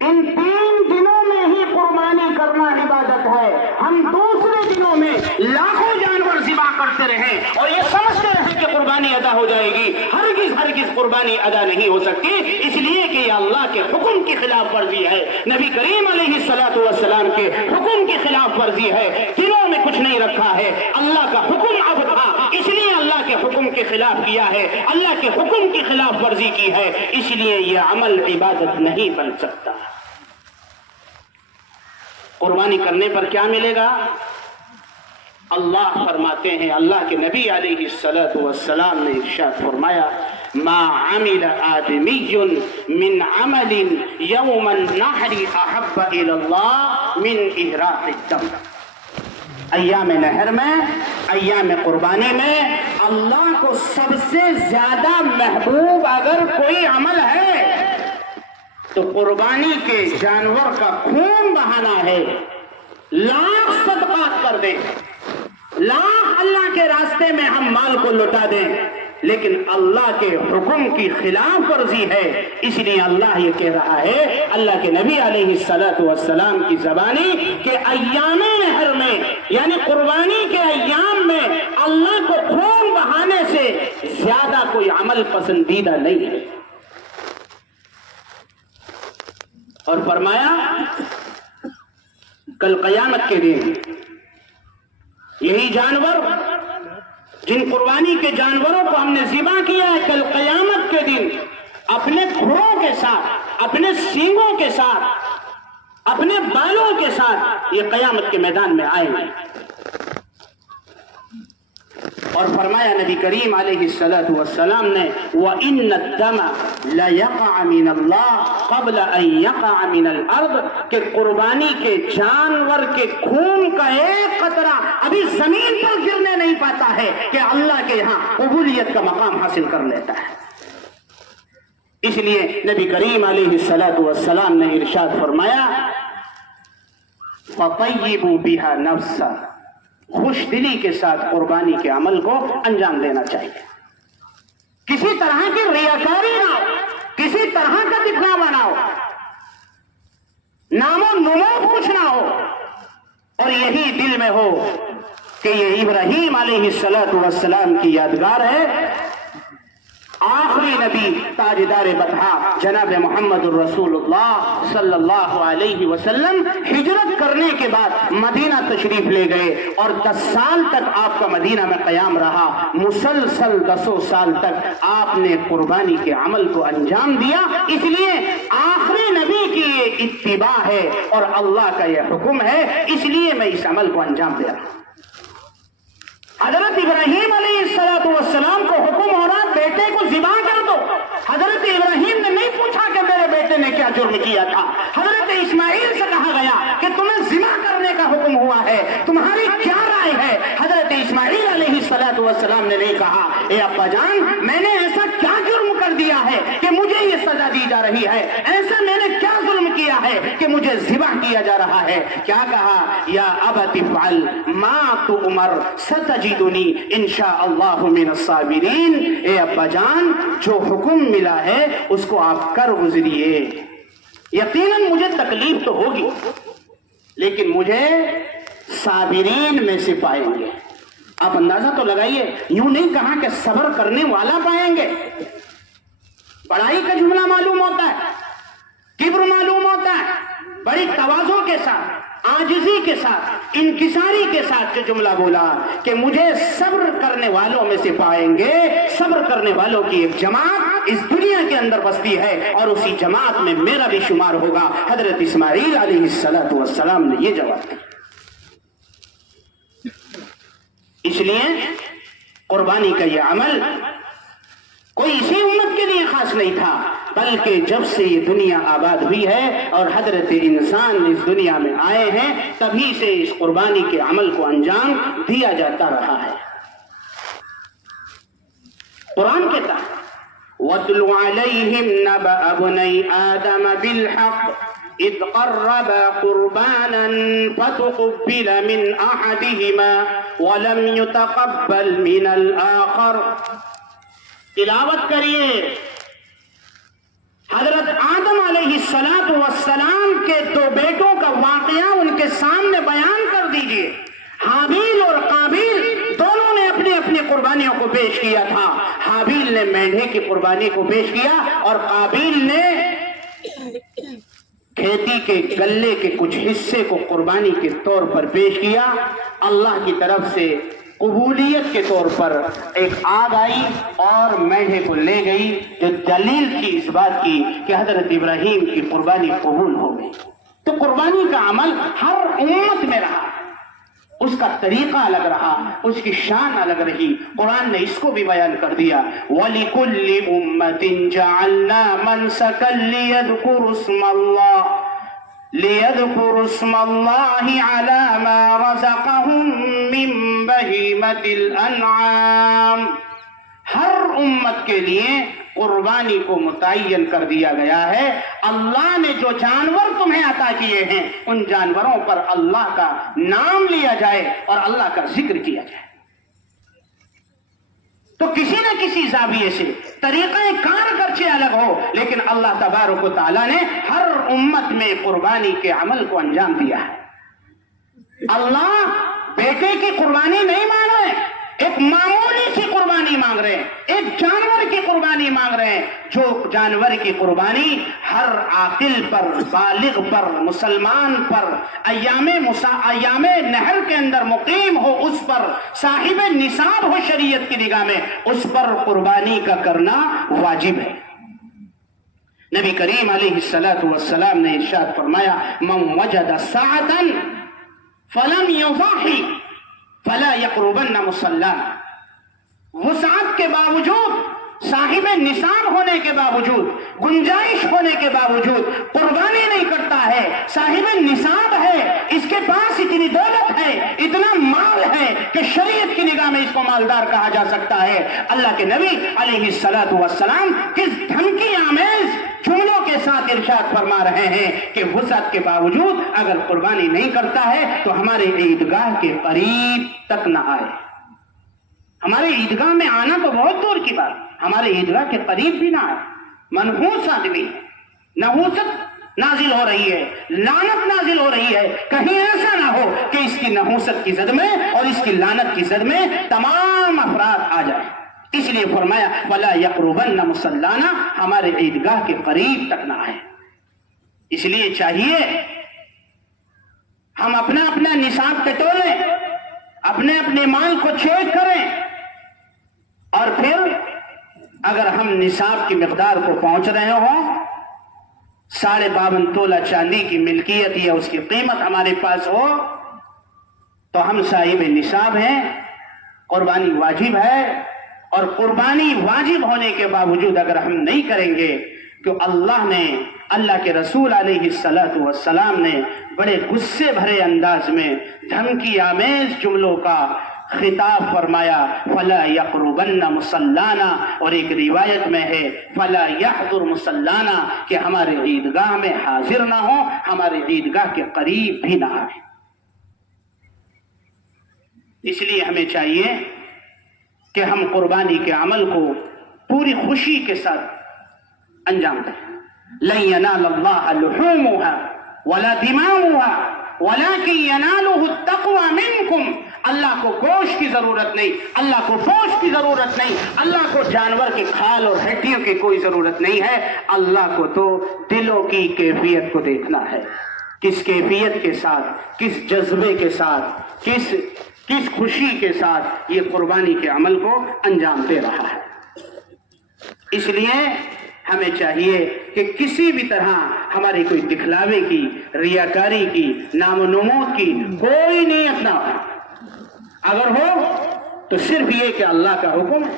ان 3 دنوں میں ہی قربانی کرنا عبادت ہے. ہم دوسرے دنوں میں لاکھوں جانور ذبح کرتے رہے اور یہ سمجھتے رہے کہ قربانی ادا ہو جائے گی. ہرگز قربانی ادا نہیں ہو سکتی، اس لیے کہ یہ اللہ کے حکم کی خلاف ورزی ہے، نبی کریم علیہ الصلوۃ والسلام کے حکم کی خلاف ورزی ہے. دلوں میں کچھ نہیں رکھا ہے. اللہ کا حکم اب تھا، اس لیے اللہ کے حکم کے خلاف کیا ہے، اللہ کے حکم کی خلاف ورزی کی ہے، اس لیے یہ عمل عبادت نہیں بن سکتا. قربانی کرنے پر کیا ملے گا؟ اللہ فرماتے ہیں، اللہ کے نبی علیہ الصلوۃ والسلام نے ارشاد فرمایا، ما عمل آدمی من عمل یوم النحر احب الی اللہ من احراق الدم. ایام نحر میں، ایام قربانی میں اللہ کو سب سے زیادہ محبوب اگر کوئی عمل ہے تو قربانی کے جانور کا خون بہانا ہے. لاکھ صدقات کر دیں، لاکھ اللہ کے راستے میں ہم مال کو لٹا دیں، لیکن اللہ کے حکم کی خلاف ورزی ہے. اس لیے اللہ یہ کہہ رہا ہے، اللہ کے نبی علیہ الصلوۃ والسلام کی زبانی کہ ایام نحر میں یعنی قربانی کے ایام میں اللہ کو خون بہانے سے زیادہ کوئی عمل پسندیدہ نہیں ہے. اور فرمایا کل قیامت کے دن یہی جانور جن قربانی کے جانوروں کو ہم نے ذبح کیا ہے، کل قیامت کے دن اپنے کھروں کے ساتھ، اپنے سینگوں کے ساتھ، اپنے بالوں کے ساتھ یہ قیامت کے میدان میں آئیں گے. اور فرمایا نبی کریم علیہ الصلوۃ والسلام نے، وَإِنَّ الدَّمَ لَيَقَعَ مِنَ اللَّهِ قَبْلَ أَن يَقَعَ مِنَ الْأَرْضِ، کہ قربانی کے جانور کے خون کا ایک قطرہ ابھی زمین پر گرنے نہیں پاتا ہے کہ اللہ کے یہاں قبولیت کا مقام حاصل کر لیتا ہے. اس لیے نبی کریم علیہ الصلوۃ والسلام نے ارشاد فرمایا، فَطَيِّبُوا بِهَا نَفْسًا، خوش دلی کے ساتھ قربانی کے عمل کو انجام دینا چاہیے. کسی طرح کی ریاکاری نہ ہو، کسی طرح کا دکھلاوا نہ ہو، نام و نمود کچھ نہ ہو، اور یہی دل میں ہو کہ یہ ابراہیم علیہ الصلوۃ والسلام کی یادگار ہے. آخری نبی تاجدار بطحا جناب محمد الرسول اللہ صلی اللہ علیہ وسلم ہجرت کرنے کے بعد مدینہ تشریف لے گئے اور 10 سال تک آپ کا مدینہ میں قیام رہا. مسلسل 10 سال تک آپ نے قربانی کے عمل کو انجام دیا. اس لیے آخری نبی کی یہ اتباع ہے اور اللہ کا یہ حکم ہے، اس لیے میں اس عمل کو انجام دے رہا ہوں. حضرت ابراہیم علیہ الصلوۃ والسلام کو حکم ہو رہا بیٹے کو ذبح کر دو. حضرت ابراہیم نے نہیں پوچھا کہ میرے بیٹے نے کیا جرم کیا تھا. حضرت اسماعیل سے کہا گیا کہ تمہیں ذبح کرنے کا حکم ہوا ہے، تمہاری کیا رائے ہے؟ حضرت اسماعیل علیہ الصلوۃ والسلام نے نہیں کہا، اے ابا جان میں نے ایسا کیا جرم کر دیا ہے کہ مجھے یہ سزا دی جا رہی ہے، ایسا میں نے کیا ظلم کیا ہے کہ مجھے ذبح کیا جا رہا ہے؟ کیا کہا؟ یا ابت افعل ما تؤمر ستجدنی انشاء اللہ من الصابرین. اے ابا جان جو حکم ملا ہے اس کو آپ کر گزریے. یقیناً مجھے تکلیف تو ہوگی لیکن مجھے صابرین میں سے پائیں گے. آپ اندازہ تو لگائیے، یوں نہیں کہا کہ صبر کرنے والا پائیں گے. بڑائی کا جملہ معلوم ہوتا ہے، کبر معلوم ہوتا ہے، بڑی تواضع کے ساتھ، عاجزی کے ساتھ، انکساری کے ساتھ جو جملہ بولا کہ مجھے صبر کرنے والوں میں سے پائیں گے. صبر کرنے والوں کی ایک جماعت اس دنیا کے اندر بستی ہے اور اسی جماعت میں میرا بھی شمار ہوگا. حضرت اسماعیل علیہ الصلوۃ والسلام نے یہ جواب دیا. اس لیے قربانی کا یہ عمل کوئی اسی امت کے لیے خاص نہیں تھا، بلکہ جب سے یہ دنیا آباد ہوئی ہے اور حضرت انسان اس دنیا میں آئے ہیں تبھی سے اس قربانی کے عمل کو انجام دیا جاتا رہا ہے. قرآن کہتا ہے وَاتْلُ عَلَيْهِمْ نَبَأَ ابْنَيْ آدَمَ بِالْحَقِّ إِذْ قَرَّبَا قُرْبَانًا فَتُقُبِّلَ مِنْ أَحَدِهِمَا وَلَمْ يُتَقَبَّلْ مِنَ الْآخَرِ. تلاوت کریے حضرت آدم علیہ السلام کے دو بیٹوں کا واقعہ ان کے سامنے بیان کر دیجئے۔ حابیل اور قابیل دونوں نے اپنی اپنی قربانیوں کو پیش کیا تھا۔ حابیل نے مینڈھے کی قربانی کو پیش کیا اور قابیل نے کھیتی کے گلے کے کچھ حصے کو قربانی کے طور پر پیش کیا۔ اللہ کی طرف سے قبولیت کے طور پر ایک آگ آئی اور مینڈھے کو لے گئی، جو دلیل تھی اس بات کی کہ حضرت ابراہیم کی قربانی قبول ہو گئی۔ تو قربانی کا عمل ہر امت میں رہا، اس کا طریقہ الگ رہا، اس کی شان الگ رہی۔ قرآن نے اس کو بھی بیان کر دیا، وَلِكُلِّ أُمَّةٍ جَعَلْنَا مَنْسَكًا لِيَذْكُرُوا اسْمَ اللَّهِ عَلَى مَا رَزَقَهُم مِّن بَهِيمَةِ الْأَنْعَامِ۔ ہر امت کے لیے قربانی کو متعین کر دیا گیا ہے۔ اللہ نے جو جانور تمہیں عطا کیے ہیں ان جانوروں پر اللہ کا نام لیا جائے اور اللہ کا ذکر کیا جائے۔ تو کسی نہ کسی زاویے سے طریقہ کار گرچہ الگ ہو، لیکن اللہ تبارک و تعالیٰ نے ہر امت میں قربانی کے عمل کو انجام دیا ہے۔ اللہ بیٹے کی قربانی نہیں مانگ رہے، ایک معمولی سی قربانی مانگ رہے ہیں، ایک جانور کی قربانی مانگ رہے ہیں، جو جانور کی قربانی ہر عاقل پر، بالغ پر، مسلمان پر، ایام نہر کے اندر مقیم ہو اس پر، صاحب نصاب ہو شریعت کی نگاہ میں، اس پر قربانی کا کرنا واجب ہے۔ نبی کریم علیہ السلام نے ارشاد فرمایا، من وجد ساعة فلم يضحي فلا يقربن مصلانا۔ وسعت کے باوجود، صاحب نصاب ہونے کے باوجود، گنجائش ہونے کے باوجود قربانی نہیں کرتا ہے، صاحب نصاب ہے، اس کے پاس اتنی دولت ہے، اتنا مال ہے کہ شریعت کی نگاہ میں اس کو مالدار کہا جا سکتا ہے۔ اللہ کے نبی علیہ السلام کس دھمکی آمیز جملوں کے ساتھ ارشاد فرما رہے ہیں کہ وسعت کے باوجود اگر قربانی نہیں کرتا ہے تو ہمارے عیدگاہ کے قریب تک نہ آئے۔ ہمارے عیدگاہ میں آنا تو بہت دور کی بات، ہمارے عیدگاہ کے قریب بھی نہ آئے۔ منحوس آدمی ہے، نحوست نازل ہو رہی ہے، لعنت نازل ہو رہی ہے، کہیں ایسا نہ ہو کہ اس کی نحوست کی زد میں اور اس کی لعنت کی زد میں تمام افراد آ جائیں۔ اس لیے فرمایا وَلَا يَقْرُبَنَّ مُصَلَّانَا، ہمارے عیدگاہ کے قریب تک نہ آئے۔ اس لیے چاہیے ہم اپنا اپنا نصاب ٹٹولیں، اپنے اپنے مال کو چیک کریں، اور پھر اگر ہم نصاب کی مقدار کو پہنچ رہے ہوں، 52.5 تولہ چاندی کی ملکیت یا اس کی قیمت ہمارے پاس ہو، تو ہم صاحب نصاب ہیں، قربانی واجب ہے۔ اور قربانی واجب ہونے کے باوجود اگر ہم نہیں کریں گے، کہ اللہ کے رسول علیہ السلام نے بڑے غصے بھرے انداز میں دھمکی آمیز جملوں کا خطاب فرمایا، فَلَا يَقْرُبَنَّ مُصَلَّانَا، اور ایک روایت میں ہے فَلَا يَحْضُرْ مُصَلَّانَا، کہ ہمارے عیدگاہ میں حاضر نہ ہو، ہمارے عیدگاہ کے قریب بھی نہ آئے۔ اس لیے ہمیں چاہیے کہ ہم قربانی کے عمل کو پوری خوشی کے ساتھ انجام دیں۔ لَن يَنَالَ اللَّهَ لُحُومُهَا وَلَا دِمَاؤُهَا وَلَكِن يَنَالُهُ التَّقْوَى مِنكُمْ۔ اللہ کو گوشت کی ضرورت نہیں، اللہ کو پوشت کی ضرورت نہیں، اللہ کو جانور کے کھال اور ہڈیوں کی کوئی ضرورت نہیں ہے۔ اللہ کو تو دلوں کی کیفیت کو دیکھنا ہے، کس کیفیت کے ساتھ، کس جذبے کے ساتھ، کس خوشی کے ساتھ یہ قربانی کے عمل کو انجام دے رہا ہے۔ اس لیے ہمیں چاہیے کہ کسی بھی طرح ہماری کوئی دکھلاوے کی، ریاکاری کی، نام و نمود کی کوئی نیت نہ ہو۔ اگر ہو تو صرف یہ کہ اللہ کا حکم ہے۔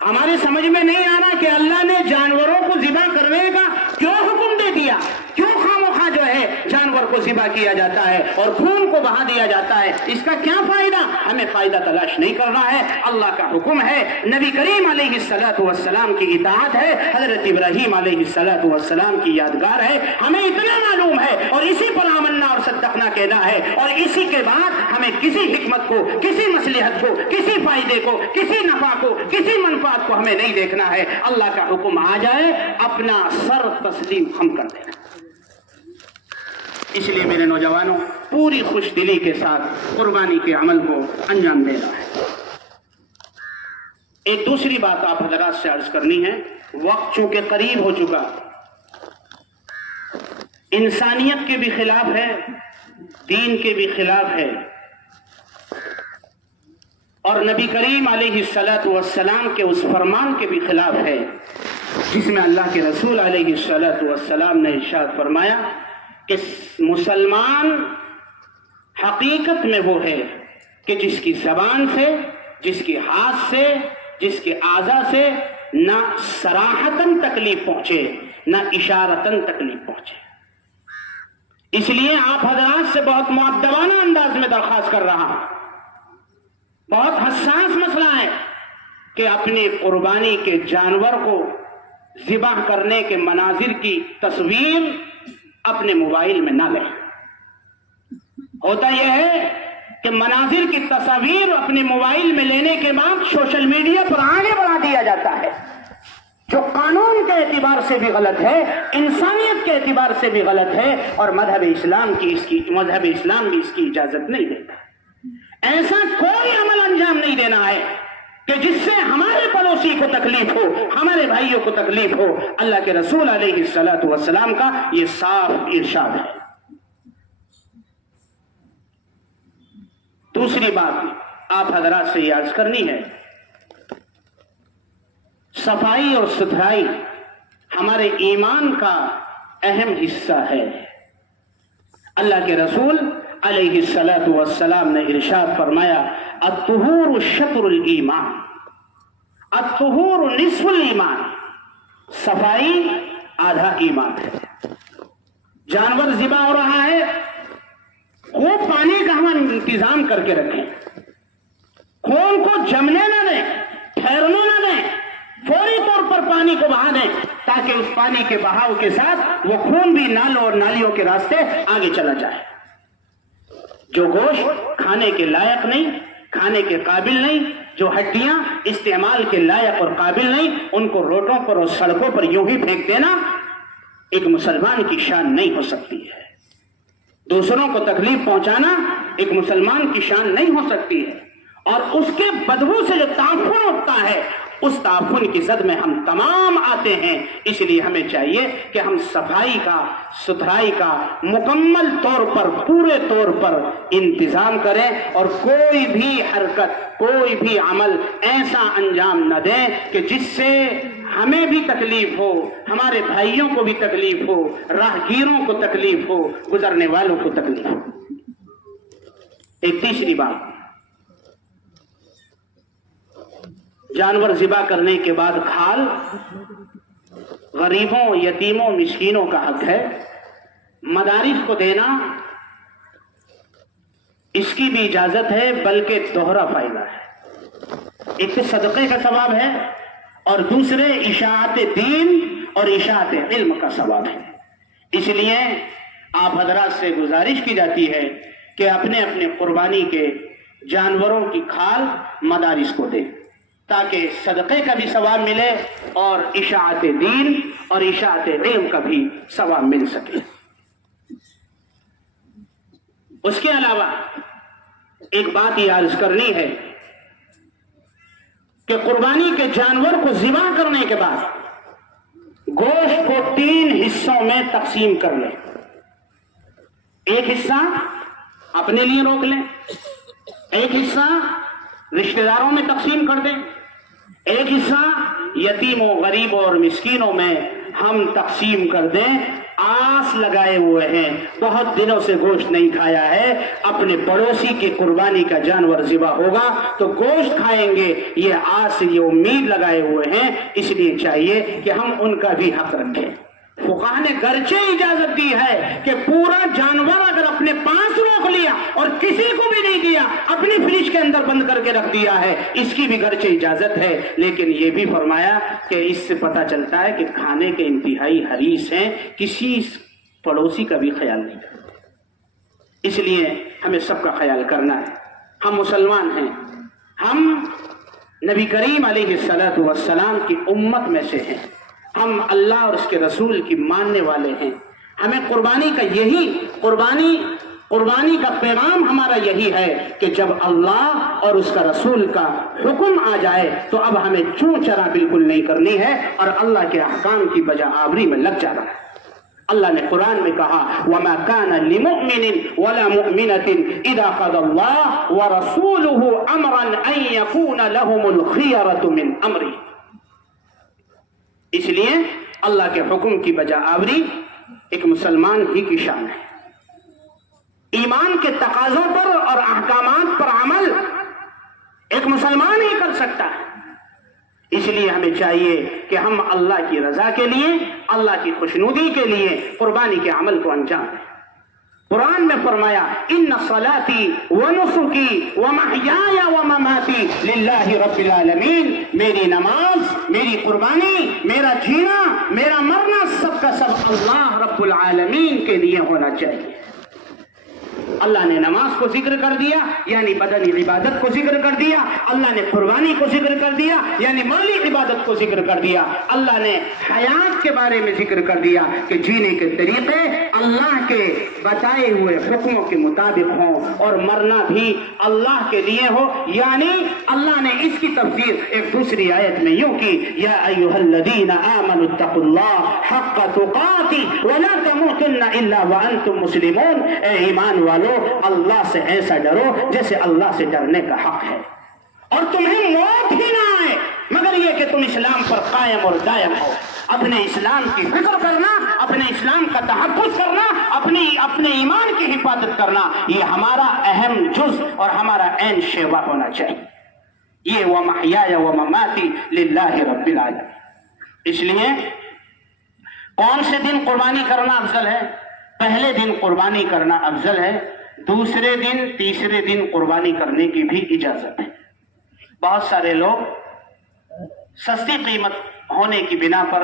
ہمارے سمجھ میں نہیں آ رہا کہ اللہ نے جانوروں کو ذبح کرنے کا کیوں حکم دے دیا، کیوں خواہ جو ہے جانور کو ذبح کیا جاتا ہے اور خون کو بہا دیا جاتا ہے، اس کا کیا فائدہ؟ ہمیں فائدہ تلاش نہیں کرنا ہے، اللہ کا حکم ہے، نبی کریم علیہ السلام کی اطاعت ہے، حضرت ابراہیم علیہ السلام کی یادگار ہے، ہمیں اتنا معلوم ہے اور اسی پر آمنا اور صدقنا کہنا ہے، اور اسی کے بعد ہمیں کسی حکمت کو، کسی مصلحت کو، کسی فائدے کو، کسی نفع کو، کسی منفعت کو ہمیں نہیں دیکھنا ہے۔ اللہ کا حکم آ جائے اپنا سر تسلیم ہم کر دینا۔ اس لیے میرے نوجوانوں، پوری خوش دلی کے ساتھ قربانی کے عمل کو انجام دینا ہے۔ ایک دوسری بات آپ حضرات سے عرض کرنی ہے، وقت چونکہ قریب ہو چکا، انسانیت کے بھی خلاف ہے، دین کے بھی خلاف ہے، اور نبی کریم علیہ الصلوۃ والسلام کے اس فرمان کے بھی خلاف ہے جس میں اللہ کے رسول علیہ الصلوۃ والسلام نے ارشاد فرمایا کہ مسلمان حقیقت میں وہ ہے کہ جس کی زبان سے، جس کے ہاتھ سے، جس کے اعضاء سے نہ صراحتاً تکلیف پہنچے نہ اشارتاً تکلیف پہنچے۔ اس لیے آپ حضرات سے بہت مؤدبانہ انداز میں درخواست کر رہا ہوں، بہت حساس مسئلہ ہے کہ اپنی قربانی کے جانور کو ذبح کرنے کے مناظر کی تصویر اپنے موبائل میں نہ لیں۔ ہوتا یہ ہے کہ مناظر کی تصاویر اپنے موبائل میں لینے کے بعد سوشل میڈیا پر آگے بڑھا دیا جاتا ہے، جو قانون کے اعتبار سے بھی غلط ہے، انسانیت کے اعتبار سے بھی غلط ہے، اور مذہب اسلام بھی اس کی اجازت نہیں دیتا۔ ایسا کوئی عمل انجام نہیں دینا ہے کہ جس سے ہمارے پڑوسی کو تکلیف ہو، ہمارے بھائیوں کو تکلیف ہو۔ اللہ کے رسول علیہ الصلوۃ والسلام کا یہ صاف ارشاد ہے۔ دوسری بات آپ حضرات سے یہ عرض کرنی ہے، صفائی اور ستھرائی ہمارے ایمان کا اہم حصہ ہے۔ اللہ کے رسول علیہ الصلوۃ والسلام نے ارشاد فرمایا، الطہور شطر الایمان، الطہور نصف الایمان، صفائی آدھا ایمان ہے۔ جانور ذبح ہو رہا ہے، خوب پانی کا ہم انتظام کر کے رکھیں، خون کو جمنے نہ دیں، ٹھہرنے نہ دیں، فوری طور پر پانی کو بہا دیں تاکہ اس پانی کے بہاؤ کے ساتھ وہ خون بھی نالوں اور نالیوں کے راستے آگے چلا جائے۔ جو گوشت کھانے کے لائق نہیں، کھانے کے قابل نہیں، جو ہڈیاں استعمال کے لائق اور قابل نہیں، ان کو روڈوں پر اور سڑکوں پر یوں ہی پھینک دینا ایک مسلمان کی شان نہیں ہو سکتی ہے۔ دوسروں کو تکلیف پہنچانا ایک مسلمان کی شان نہیں ہو سکتی ہے، اور اس کے بدبو سے جو تعفن اٹھتا ہے، اس تعفن کی زد میں ہم تمام آتے ہیں۔ اس لیے ہمیں چاہیے کہ ہم صفائی کا، ستھرائی کا مکمل طور پر، پورے طور پر انتظام کریں، اور کوئی بھی حرکت، کوئی بھی عمل ایسا انجام نہ دیں کہ جس سے ہمیں بھی تکلیف ہو، ہمارے بھائیوں کو بھی تکلیف ہو، راہگیروں کو تکلیف ہو، گزرنے والوں کو تکلیف ہو۔ ایک تیسری بات، جانور ذبح کرنے کے بعد کھال غریبوں، یتیموں، مسکینوں کا حق ہے۔ مدارس کو دینا اس کی بھی اجازت ہے، بلکہ دوہرا فائدہ ہے۔ ایک تو صدقے کا ثواب ہے، اور دوسرے اشاعت دین اور اشاعت علم کا ثواب ہے۔ اس لیے آپ حضرات سے گزارش کی جاتی ہے کہ اپنے اپنے قربانی کے جانوروں کی کھال مدارس کو دیں، تاکہ صدقے کا بھی ثواب ملے اور اشاعت دین اور اشاعت علم کا بھی ثواب مل سکے۔ اس کے علاوہ ایک بات یہ عرض کرنی ہے کہ قربانی کے جانور کو ذبح کرنے کے بعد گوشت کو 3 حصوں میں تقسیم کر لیں۔ ایک حصہ اپنے لیے روک لیں، ایک حصہ رشتہ داروں میں تقسیم کر دیں، ایک حصہ یتیموں، غریبوں اور مسکینوں میں ہم تقسیم کر دیں۔ آس لگائے ہوئے ہیں، بہت دنوں سے گوشت نہیں کھایا ہے، اپنے پڑوسی کی قربانی کا جانور ذبح ہوگا تو گوشت کھائیں گے، یہ آس، یہ امید لگائے ہوئے ہیں۔ اس لیے چاہیے کہ ہم ان کا بھی حق رکھیں۔ فقہا نے گرچہ اجازت دی ہے کہ پورا جانور اگر اپنے پاس روک لیا اور کسی کو بھی نہیں دیا، اپنی فریج کے اندر بند کر کے رکھ دیا ہے، اس کی بھی گرچہ اجازت ہے، لیکن یہ بھی فرمایا کہ اس سے پتہ چلتا ہے کہ کھانے کے انتہائی حریص ہیں، کسی پڑوسی کا بھی خیال نہیں کرتے۔ اس لیے ہمیں سب کا خیال کرنا ہے. ہم مسلمان ہیں, ہم نبی کریم علیہ السلام کی امت میں سے ہیں, ہم اللہ اور اس کے رسول کی ماننے والے ہیں. ہمیں قربانی کا پیغام ہمارا یہی ہے کہ جب اللہ اور اس کا رسول کا حکم آ جائے تو اب ہمیں چون چرا بالکل نہیں کرنی ہے اور اللہ کے احکام کی بجا آوری میں لگ جانا ہے. اللہ نے قرآن میں کہا وَمَا كَانَ لِمُؤْمِنٍ وَلَا مُؤْمِنَةٍ إِذَا قَضَى اللَّهُ وَرَسُولُهُ أَمْرًا أَن يَكُونَ لَهُمُ الْخِيَرَةُ مِنْ أَمْرِهِ. اس لیے اللہ کے حکم کی بجا آوری ایک مسلمان ہی کی شان ہے. ایمان کے تقاضوں پر اور احکامات پر عمل ایک مسلمان ہی کر سکتا ہے. اس لیے ہمیں چاہیے کہ ہم اللہ کی رضا کے لیے, اللہ کی خوشنودی کے لیے قربانی کے عمل کو انجام دیں. قرآن میں فرمایا ان صلاتی ونسکی ومحیای ومماتی للہ رب العالمین. میری نماز, میری قربانی, میرا جینا, میرا مرنا سب کا سب اللہ رب العالمین کے لیے ہونا چاہیے. اللہ نے نماز کو ذکر کر دیا یعنی بدنی عبادت کو ذکر کر دیا. اللہ نے قربانی کو ذکر کر دیا یعنی مالی عبادت کو ذکر کر دیا. اللہ نے حیات کے بارے میں ذکر کر دیا کہ جینے کے طریقے اللہ کے بتائے ہوئے حکموں کے مطابق ہوں اور مرنا بھی اللہ کے لیے ہو. یعنی اللہ نے اس کی تفسیر ایک دوسری آیت میں یوں کی یا ایھا الذین آمنوا اتقوا اللہ حق تقاتہ ولا تموتن الا وانتم مسلمون. اے ایمان والو اللہ سے ایسا ڈرو جیسے اللہ سے ڈرنے کا حق ہے اور تمہیں موت ہی نہ آئے مگر یہ کہ تم اسلام پر قائم اور دائم ہو. اپنے اسلام کی فکر کرنا, اپنے اسلام کا تحفظ کرنا, اپنے ایمان کی حفاظت کرنا, یہ ہمارا اہم جز اور ہمارا عین شیوا ہونا چاہیے. یہ وَمَحْيَايَ وَمَمَاتِي لِلَّهِ رَبِّ الْعَالَمِينَ. اس لیے کون سے دن قربانی کرنا افضل ہے؟ پہلے دن قربانی کرنا افضل ہے, دوسرے دن تیسرے دن قربانی کرنے کی بھی اجازت ہے. بہت سارے لوگ سستی قیمت ہونے کی بنا پر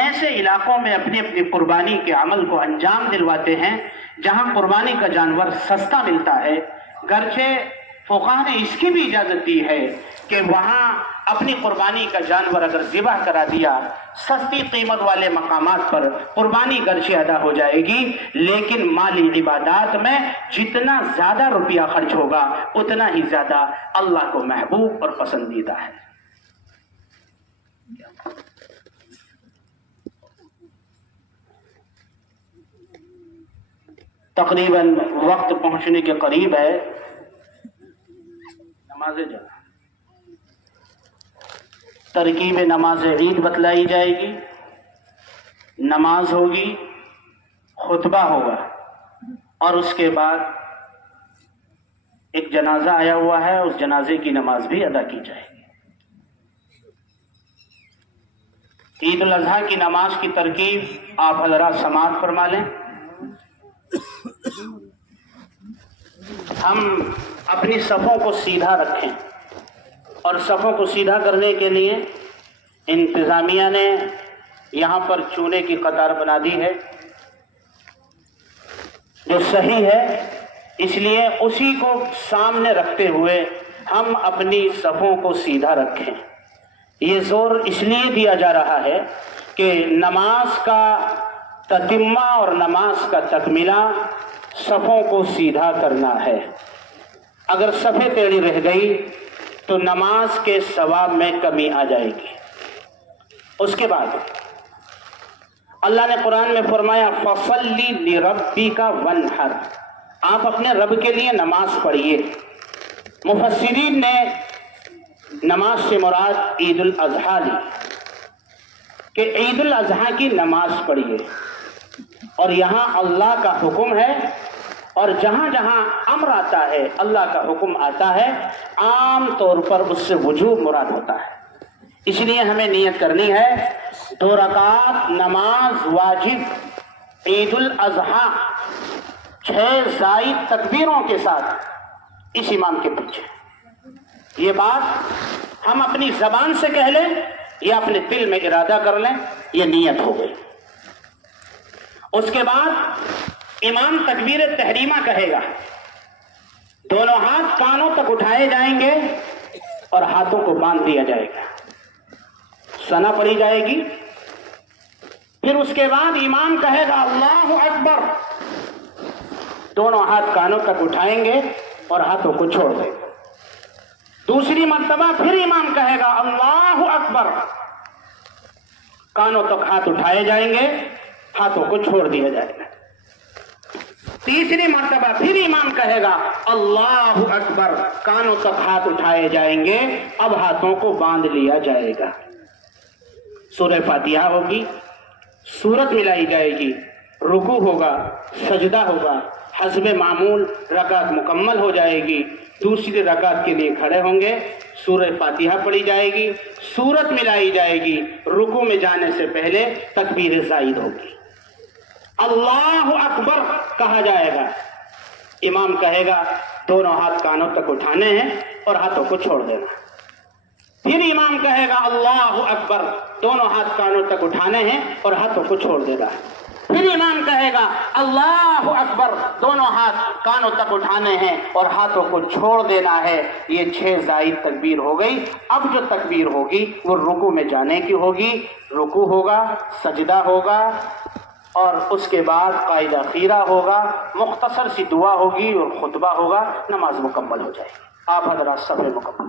ایسے علاقوں میں اپنی اپنی قربانی کے عمل کو انجام دلواتے ہیں جہاں قربانی کا جانور سستا ملتا ہے. گرچہ فقہاء نے اس کی بھی اجازت دی ہے کہ وہاں اپنی قربانی کا جانور اگر ذبح کرا دیا سستی قیمت والے مقامات پر قربانی گرچہ ادا ہو جائے گی لیکن مالی عبادات میں جتنا زیادہ روپیہ خرچ ہوگا اتنا ہی زیادہ اللہ کو محبوب اور پسندیدہ ہے. تقریباً وقت پہنچنے کے قریب ہے. نماز جانا ترکیب نماز عید بتلائی جائے گی, نماز ہوگی, خطبہ ہوگا اور اس کے بعد ایک جنازہ آیا ہوا ہے, اس جنازے کی نماز بھی ادا کی جائے گی. عید الاضحیٰ کی نماز کی ترکیب آپ حضرات سماعت فرما لیں. ہم اپنی صفوں کو سیدھا رکھیں اور صفوں کو سیدھا کرنے کے لیے انتظامیہ نے یہاں پر چونے کی قطار بنا دی ہے جو صحیح ہے. اس لیے اسی کو سامنے رکھتے ہوئے ہم اپنی صفوں کو سیدھا رکھیں. یہ زور اس لیے دیا جا رہا ہے کہ نماز کا تتمہ اور نماز کا تکملہ صفوں کو سیدھا کرنا ہے. اگر صفیں ٹیڑھی رہ گئی تو نماز کے ثواب میں کمی آ جائے گی. اس کے بعد اللہ نے قرآن میں فرمایا فَصَلِّ لِرَبِّكَ وَانْحَرْ. آپ اپنے رب کے لیے نماز پڑھیے. مفسرین نے نماز سے مراد عید الاضحیٰ لی کہ عید الاضحیٰ کی نماز پڑھیے اور یہاں اللہ کا حکم ہے اور جہاں جہاں امر آتا ہے اللہ کا حکم آتا ہے عام طور پر اس سے وجوب مراد ہوتا ہے. اس لیے ہمیں نیت کرنی ہے 2 رکعات نماز واجب عید الاضحیٰ 6 زائد تکبیروں کے ساتھ اس امام کے پیچھے. یہ بات ہم اپنی زبان سے کہہ لیں یا اپنے دل میں ارادہ کر لیں, یہ نیت ہو گئی. اس کے بعد امام تکبیر تحریمہ کہے گا دونوں ہاتھ کانوں تک اٹھائے جائیں گے اور ہاتھوں کو باندھ دیا جائے گا، ثنا پڑھی جائے گی. پھر اس کے بعد امام کہے گا اللہ اکبر، دونوں ہاتھ کانوں تک اٹھائیں گے اور ہاتھوں کو چھوڑ دیں گے. دوسری مرتبہ پھر امام کہے گا اللہ اکبر، کانوں تک ہاتھ اٹھائے جائیں گے، ہاتھوں کو چھوڑ دیا جائے گا. تیسری مرتبہ پھر امام کہے گا اللہ اکبر، کانوں تک ہاتھ اٹھائے جائیں گے، اب ہاتھوں کو باندھ لیا جائے گا. سورہ فاتحہ ہوگی، سورت ملائی جائے گی، رکوع ہوگا، سجدہ ہوگا، حسب معمول رکعت مکمل ہو جائے گی. دوسری رکعت کے لیے کھڑے ہوں گے، سورہ فاتحہ پڑھی جائے گی، سورت ملائی جائے گی، رکوع میں جانے سے پہلے تکبیر زائد ہوگی، اللہ اکبر کہا جائے گا. امام کہے گا دونوں ہاتھ کانوں تک اٹھانے ہیں اور ہاتھوں کو چھوڑ دینا. پھر امام کہے گا اللہ اکبر، دونوں ہاتھ کانوں تک اٹھانے ہیں اور ہاتھوں کو چھوڑ دینا. پھر امام کہے گا اللہ اکبر، دونوں ہاتھ کانوں تک اٹھانے ہیں اور ہاتھوں کو چھوڑ دینا ہے. یہ 6 زائد تکبیر ہو گئی. اب جو تکبیر ہوگی وہ رکوع میں جانے کی ہوگی، رکوع ہوگا، سجدہ ہوگا اور اس کے بعد قاعدہ خیرہ ہوگا، مختصر سی دعا ہوگی اور خطبہ ہوگا، نماز مکمل ہو جائے گی. آپ حضرات صف مکمل.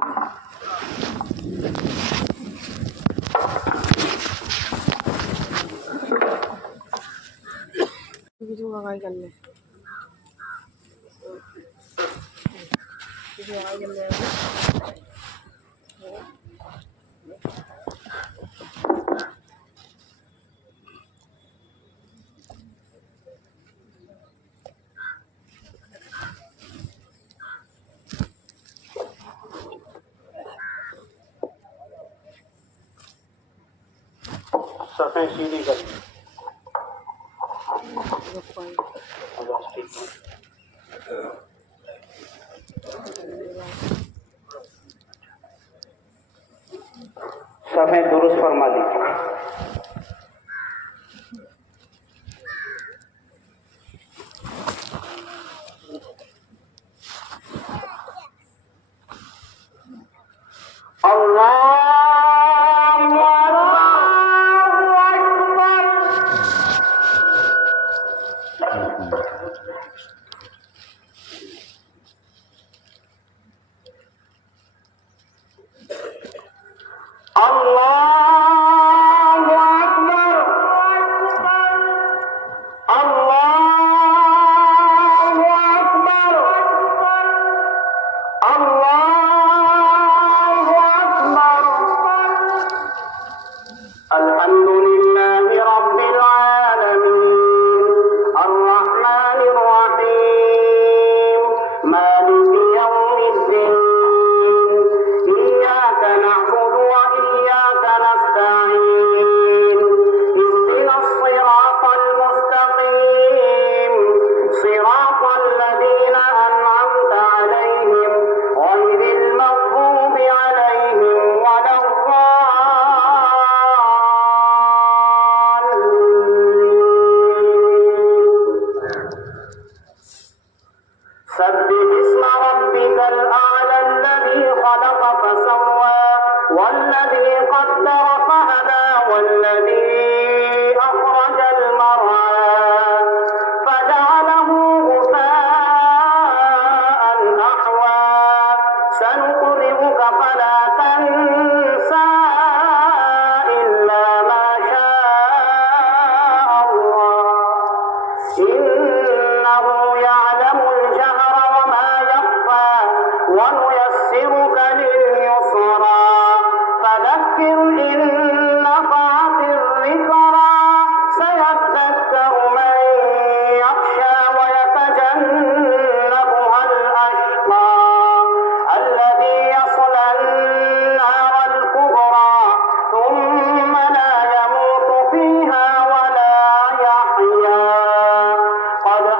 صفیں سیدھی کر صفیں درست فرما دیجیے.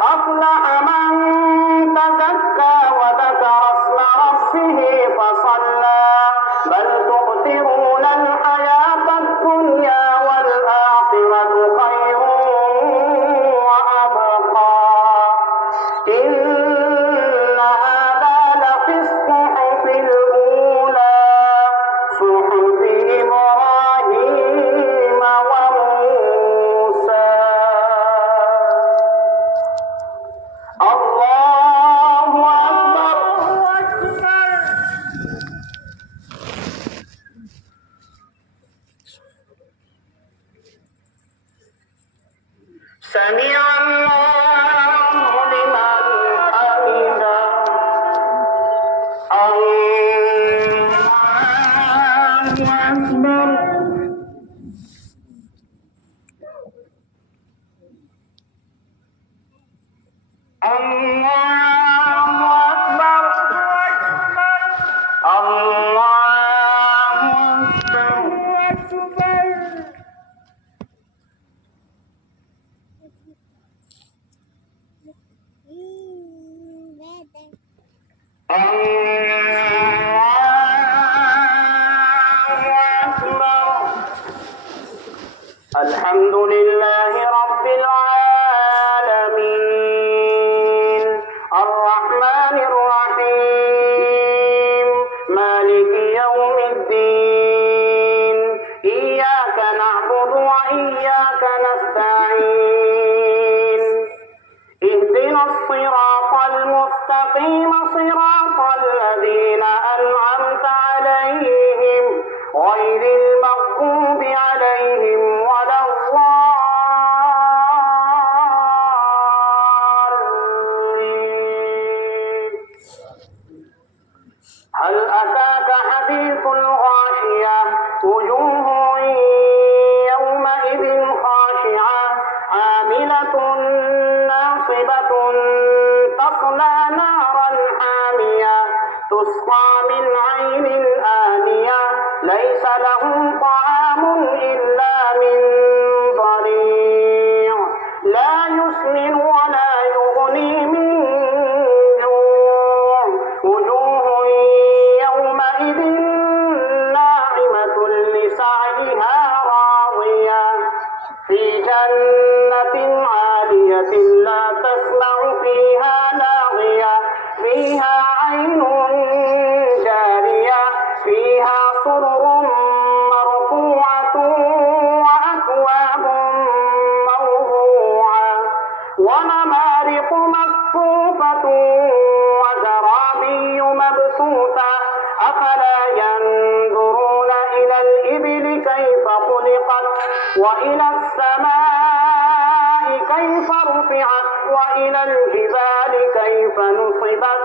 أفلح من تزكى وذكر اسم ربه الحمد لله رب العالمين الرحمن الرحيم مالك يوم الدين إياك نعبد وإياك نستعين اهدنا الصراط المستقيم صراط الذين أنعمت عليهم غير المغضوب عليهم ولا الضالين. هل أتاك حديث الغاشية وجوه يومئذ خاشعة عاملة ناصبة تصلى نارا حامية تسقى من عين آنية ليس لهم طعام إلا من ضريع لا يسمن ولا يغني من جوع وجوه يومئذ ناعمة لسعيها راضية في جنة عالية لا تسمع فيها لاغية فيها عين جارية فيها سرر مرفوعة وأكواب موضوعة ونمارق مصفوفة وزرابي مبثوثة أفلا ينظرون إلى الإبل كيف خلقت وإلى السماء كيف رفعت وإلى الجبال كيف نصبت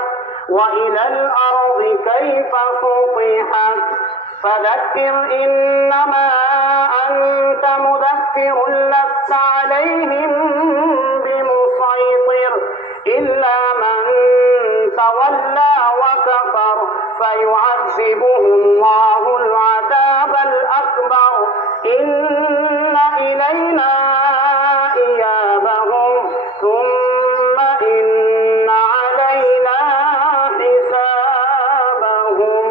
وإلى الأرض كيف سطحت فذكر إنما أنت مذكر لست عليهم بمسيطر إلا من تولى وكفر فيعذبه الله العذاب الأكبر إن إلينا إيابهم ثم إن علينا حسابهم.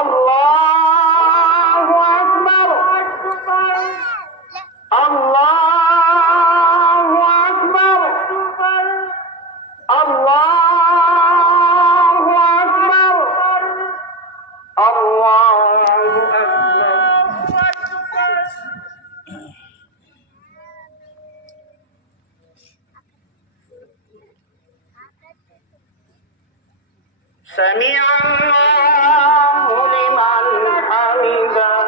الله أكبر الله أكبر الله أكبر الله أكبر. سمع الله لمن حمده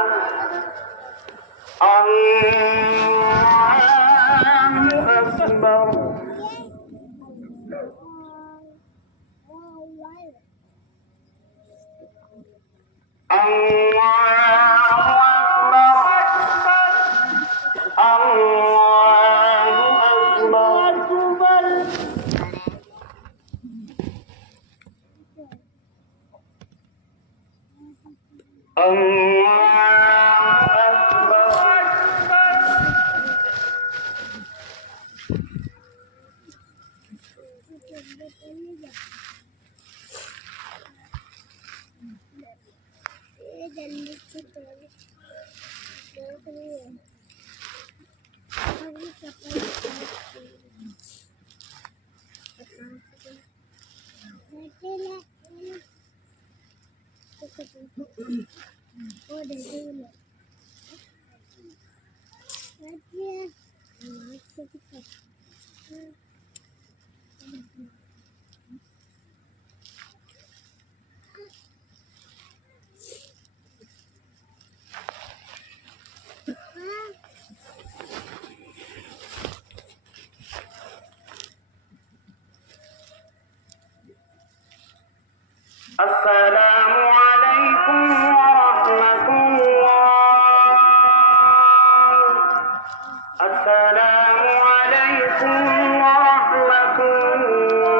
الله أكبر. السلام عليكم ورحمة الله. السلام عليكم ورحمة الله.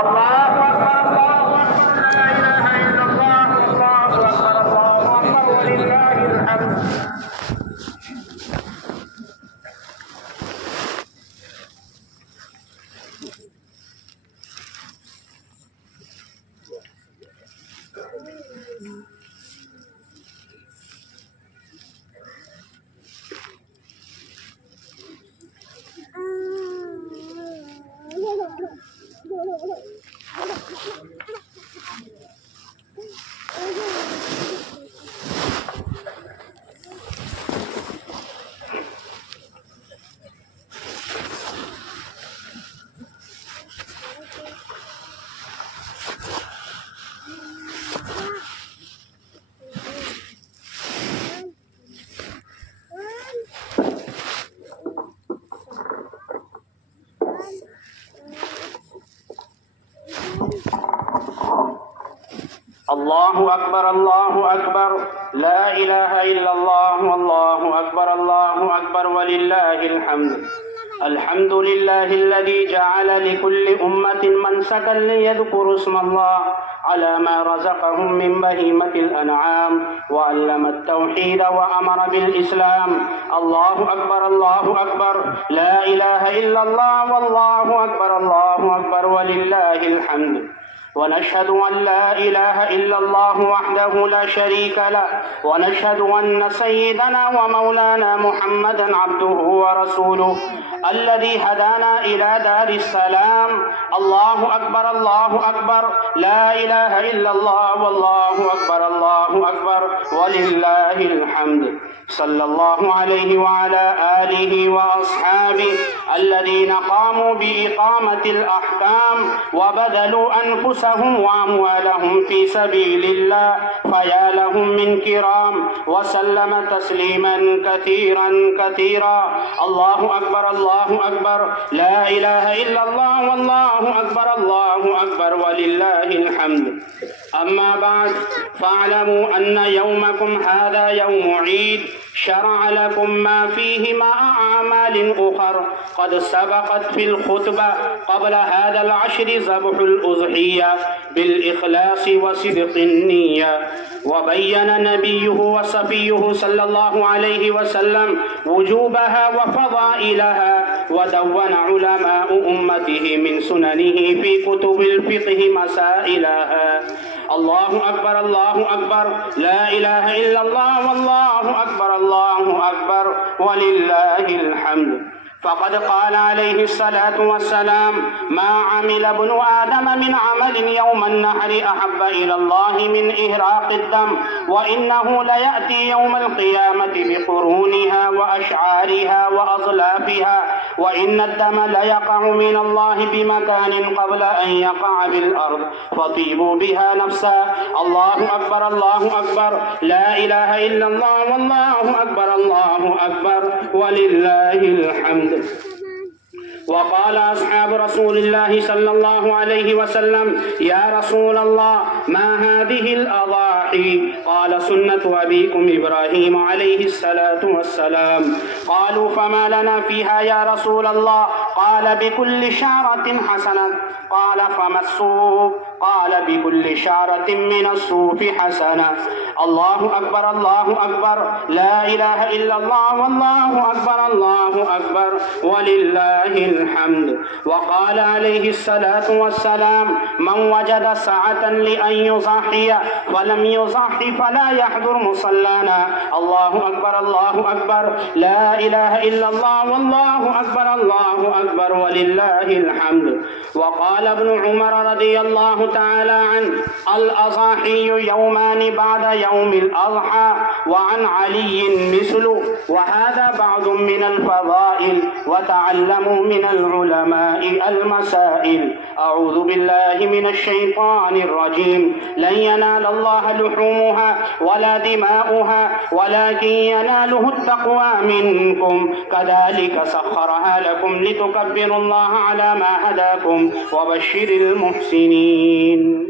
الله أكبر الله أكبر لا إله إلا الله الله أكبر الله أكبر ولله الحمد. اللہ اکبر لا الہ الا اللہ اللہ اکبر وللہ الحمد الحمد للہ الذي جعل لكل أمة منسكا ليذكروا اسم الله على ما رزقهم من بهيمة الأنعام وعلم التوحيد وأمر بالإسلام الله أكبر لا إله إلا الله والله أكبر ولله الحمد ونشهد أن لا إله إلا الله وحده لا شريك له ونشهد أن سيدنا ومولانا محمدا عبده ورسوله الذي هدانا إلى دار السلام الله أكبر لا إله إلا الله والله أكبر ولله الحمد صلى الله عليه وعلى آله وأصحابه الذين قاموا بإقامة الأحكام وبذلوا أنفسهم وأموالهم في سبيل الله فيا لهم من كرام وسلم تسليما كثيرا الله أكبر لا إله إلا الله والله أكبر ولله الحمد أما بعد فاعلموا أن يومكم هذا يوم عيد شرع لكم ما فيه مع أعمال أخر قد سبقت في الخطبة قبل هذا العشر ذبح الأضحية بالإخلاص وصدق النية وبين نبيه وصفيه صلى الله عليه وسلم وجوبها وفضائلها ودون علماء أمته من سننه في كتب الفقه مسائلها الله أكبر لا إله إلا الله والله أكبر ولله الحمد فقد قال عليه الصلاة والسلام ما عمل ابن آدم من عمل يوم النحر أحب إلى الله من إهراق الدم وإنه ليأتي يوم القيامة بقرونها وأشعارها وأظلافها وإن الدم ليقع من الله بمكان قبل أن يقع بالأرض فطيبوا بها نفسا الله أكبر لا إله إلا الله والله أكبر ولله الحمد وقال أصحاب رسول الله صلى الله عليه وسلم يا رسول الله ما هذه الأضاحي قال سنة أبيكم إبراهيم عليه الصلاة والسلام قالوا فما لنا فيها يا رسول الله قال بكل شعرة حسنة قال فما الصوف قال بكل شعرة من الصوف حسنة الله أكبر لا إله إلا الله والله أكبر ولله الحمد وقال عليه الصلاة والسلام من وجد سعة لأن يضحي فلم يضحي فلا يحضر مصلانا الله أكبر لا إله إلا الله والله أكبر ولله الحمد وقال ابن عمر رضي الله تعالى عنه الأضاحي يومان بعد يوم الأضحى وعن علي مثله وهذا بعض من الفضائل وتعلموا من العلماء المسائل أعوذ بالله من الشيطان الرجيم لن ينال الله لحومها ولا دماؤها ولكن يناله التقوى منكم كذلك سخرها لكم لتكبروا الله على ما هداكم وبشر المحسنين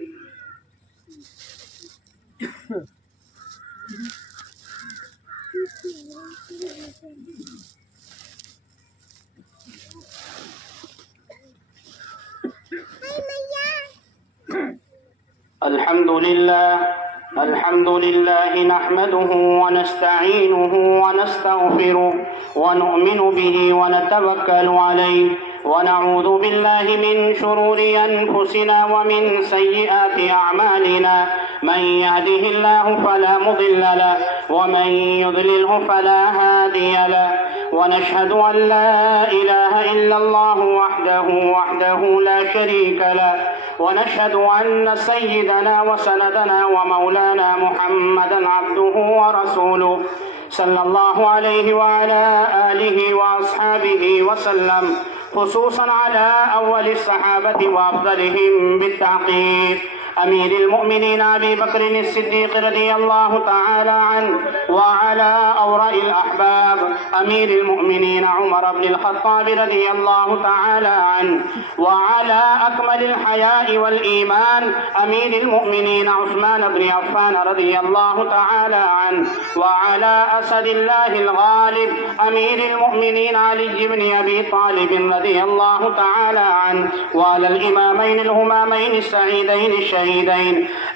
الحمد لله نحمده ونستعينه ونستغفره ونؤمن به ونتوكل عليه ونعوذ بالله من شرور أنفسنا ومن سيئات أعمالنا من يهده الله فلا مضل له ومن يضلله فلا هادي له ونشهد أن لا إله إلا الله وحده لا شريك له ونشهد أن سيدنا وسندنا ومولانا محمدا عبده ورسوله صلى الله عليه وعلى آله وأصحابه وسلم خصوصا على أول الصحابة وأفضلهم بالتعقيب أمير المؤمنين أبي بكر الصديق رضي الله تعالى عنه وعلى أوراء الأحباب أمير المؤمنين عمر بن الخطاب رضي الله تعالى عنه وعلى أكمل الحياء والإيمان أمير المؤمنين عثمان بن عفان رضي الله تعالى عنه وعلى أسد الله الغالب أمير المؤمنين علي بن أبي طالب رضي الله تعالى عنه وعلى الإمامين الهمامين السعيدين الشهيدين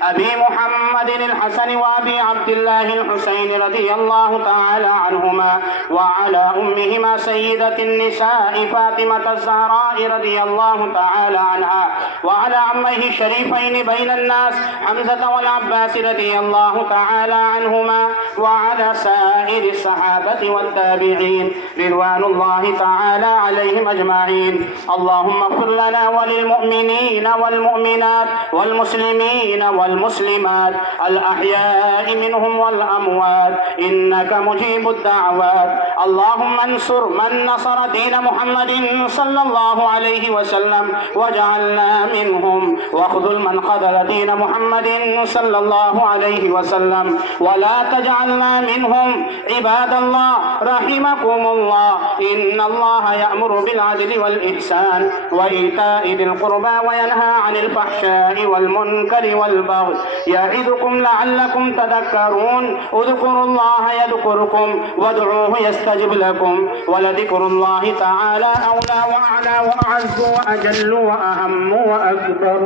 أبي محمد الحسن وأبي عبد الله الحسين رضي الله تعالى عنهما وعلى أمهما سيدة النساء فاطمة الزهراء رضي الله تعالى عنها وعلى عميه الشريفين بين الناس حمزة والعباس رضي الله تعالى عنهما وعلى سائر الصحابة والتابعين رضوان الله تعالى عليهم أجمعين. اللهم اغفر لنا وللمؤمنين والمؤمنات والمسلمين والمسلمات الأحياء منهم والأموات إنك مجيب الدعوات. اللهم انصر من نصر دين محمد صلى الله عليه وسلم واجعلنا منهم واخذل من خذل دين محمد صلى الله عليه وسلم ولا تجعلنا منهم. عباد الله رحمكم الله إن الله يأمر بالعدل والإحسان وإيتاء ذي القربى وينهى عن الفحشاء والمنكر والبغي يعظكم لعلكم تذكرون. اذكروا الله يذكركم وادعوه يستجب لكم ولذكر الله تعالى أولى وأعلى وأعز وأجل وأهم وأكبر.